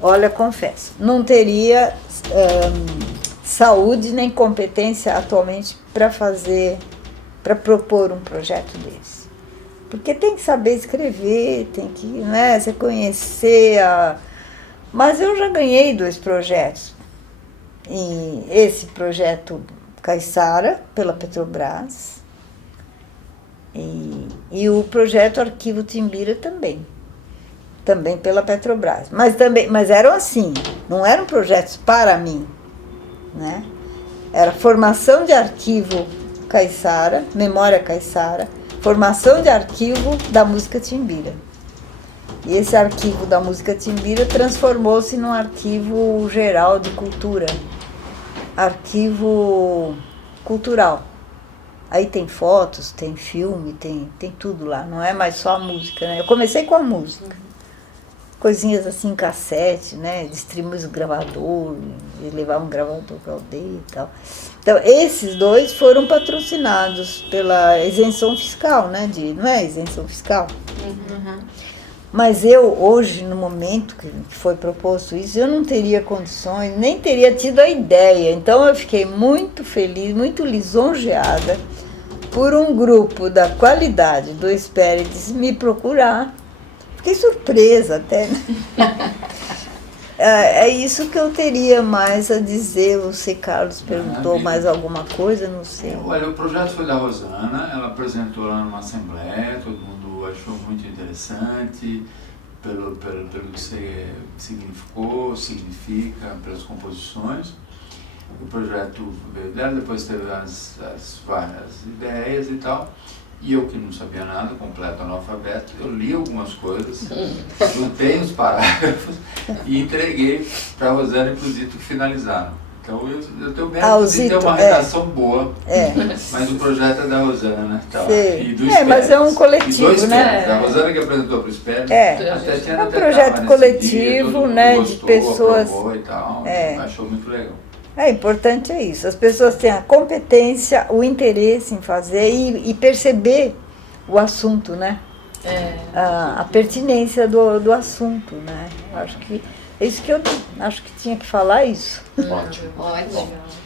olha, confesso, não teria saúde nem competência atualmente para propor um projeto desse. Porque tem que saber escrever, tem que, né, se conhecer Mas eu já ganhei 2 projetos. E esse projeto Caiçara, pela Petrobras, e o projeto Arquivo Timbira também pela Petrobras. Mas eram assim, não eram projetos para mim, né? Era formação de arquivo Caiçara, Memória Caiçara, formação de arquivo da música timbira. E esse arquivo da música timbira transformou-se num arquivo geral de cultura, arquivo cultural. Aí tem fotos, tem filme, tem tudo lá, não é mais só a música, né? Eu comecei com a música. coisinhas assim, cassete, né? Distribuímos o gravador, e levava um gravador para a aldeia e tal. Então, esses dois foram patrocinados pela isenção fiscal, né? Não é isenção fiscal? Uhum. Mas eu, hoje, no momento que foi proposto isso, eu não teria condições, nem teria tido a ideia. Então, eu fiquei muito feliz, muito lisonjeada por um grupo da qualidade do Hespérides me procurar. Fiquei surpresa até, né? É isso que eu teria mais a dizer. Você, Carlos, perguntou mais alguma coisa? Não sei. Olha, o projeto foi da Rosana, ela apresentou lá numa assembleia, todo mundo achou muito interessante, pelo que você significa, pelas composições. O projeto veio dela, depois teve as várias ideias e tal. E eu, que não sabia nada, completo analfabeto, eu li algumas coisas, juntei uns parágrafos e entreguei para a Rosana e para o Zito que finalizaram. Então eu tenho mérito de ter uma redação boa, mas o projeto é da Rosana, tá? E do Hespérides. Mas é um coletivo, né? Da Rosana que apresentou para o Hespérides. É um projeto coletivo, dia, né? Gostou, de pessoas. E tal, achou muito legal. Importante é isso, as pessoas têm a competência, o interesse em fazer e perceber o assunto, né? A pertinência do assunto, né? Acho que é isso que eu acho que tinha que falar isso. Ótimo.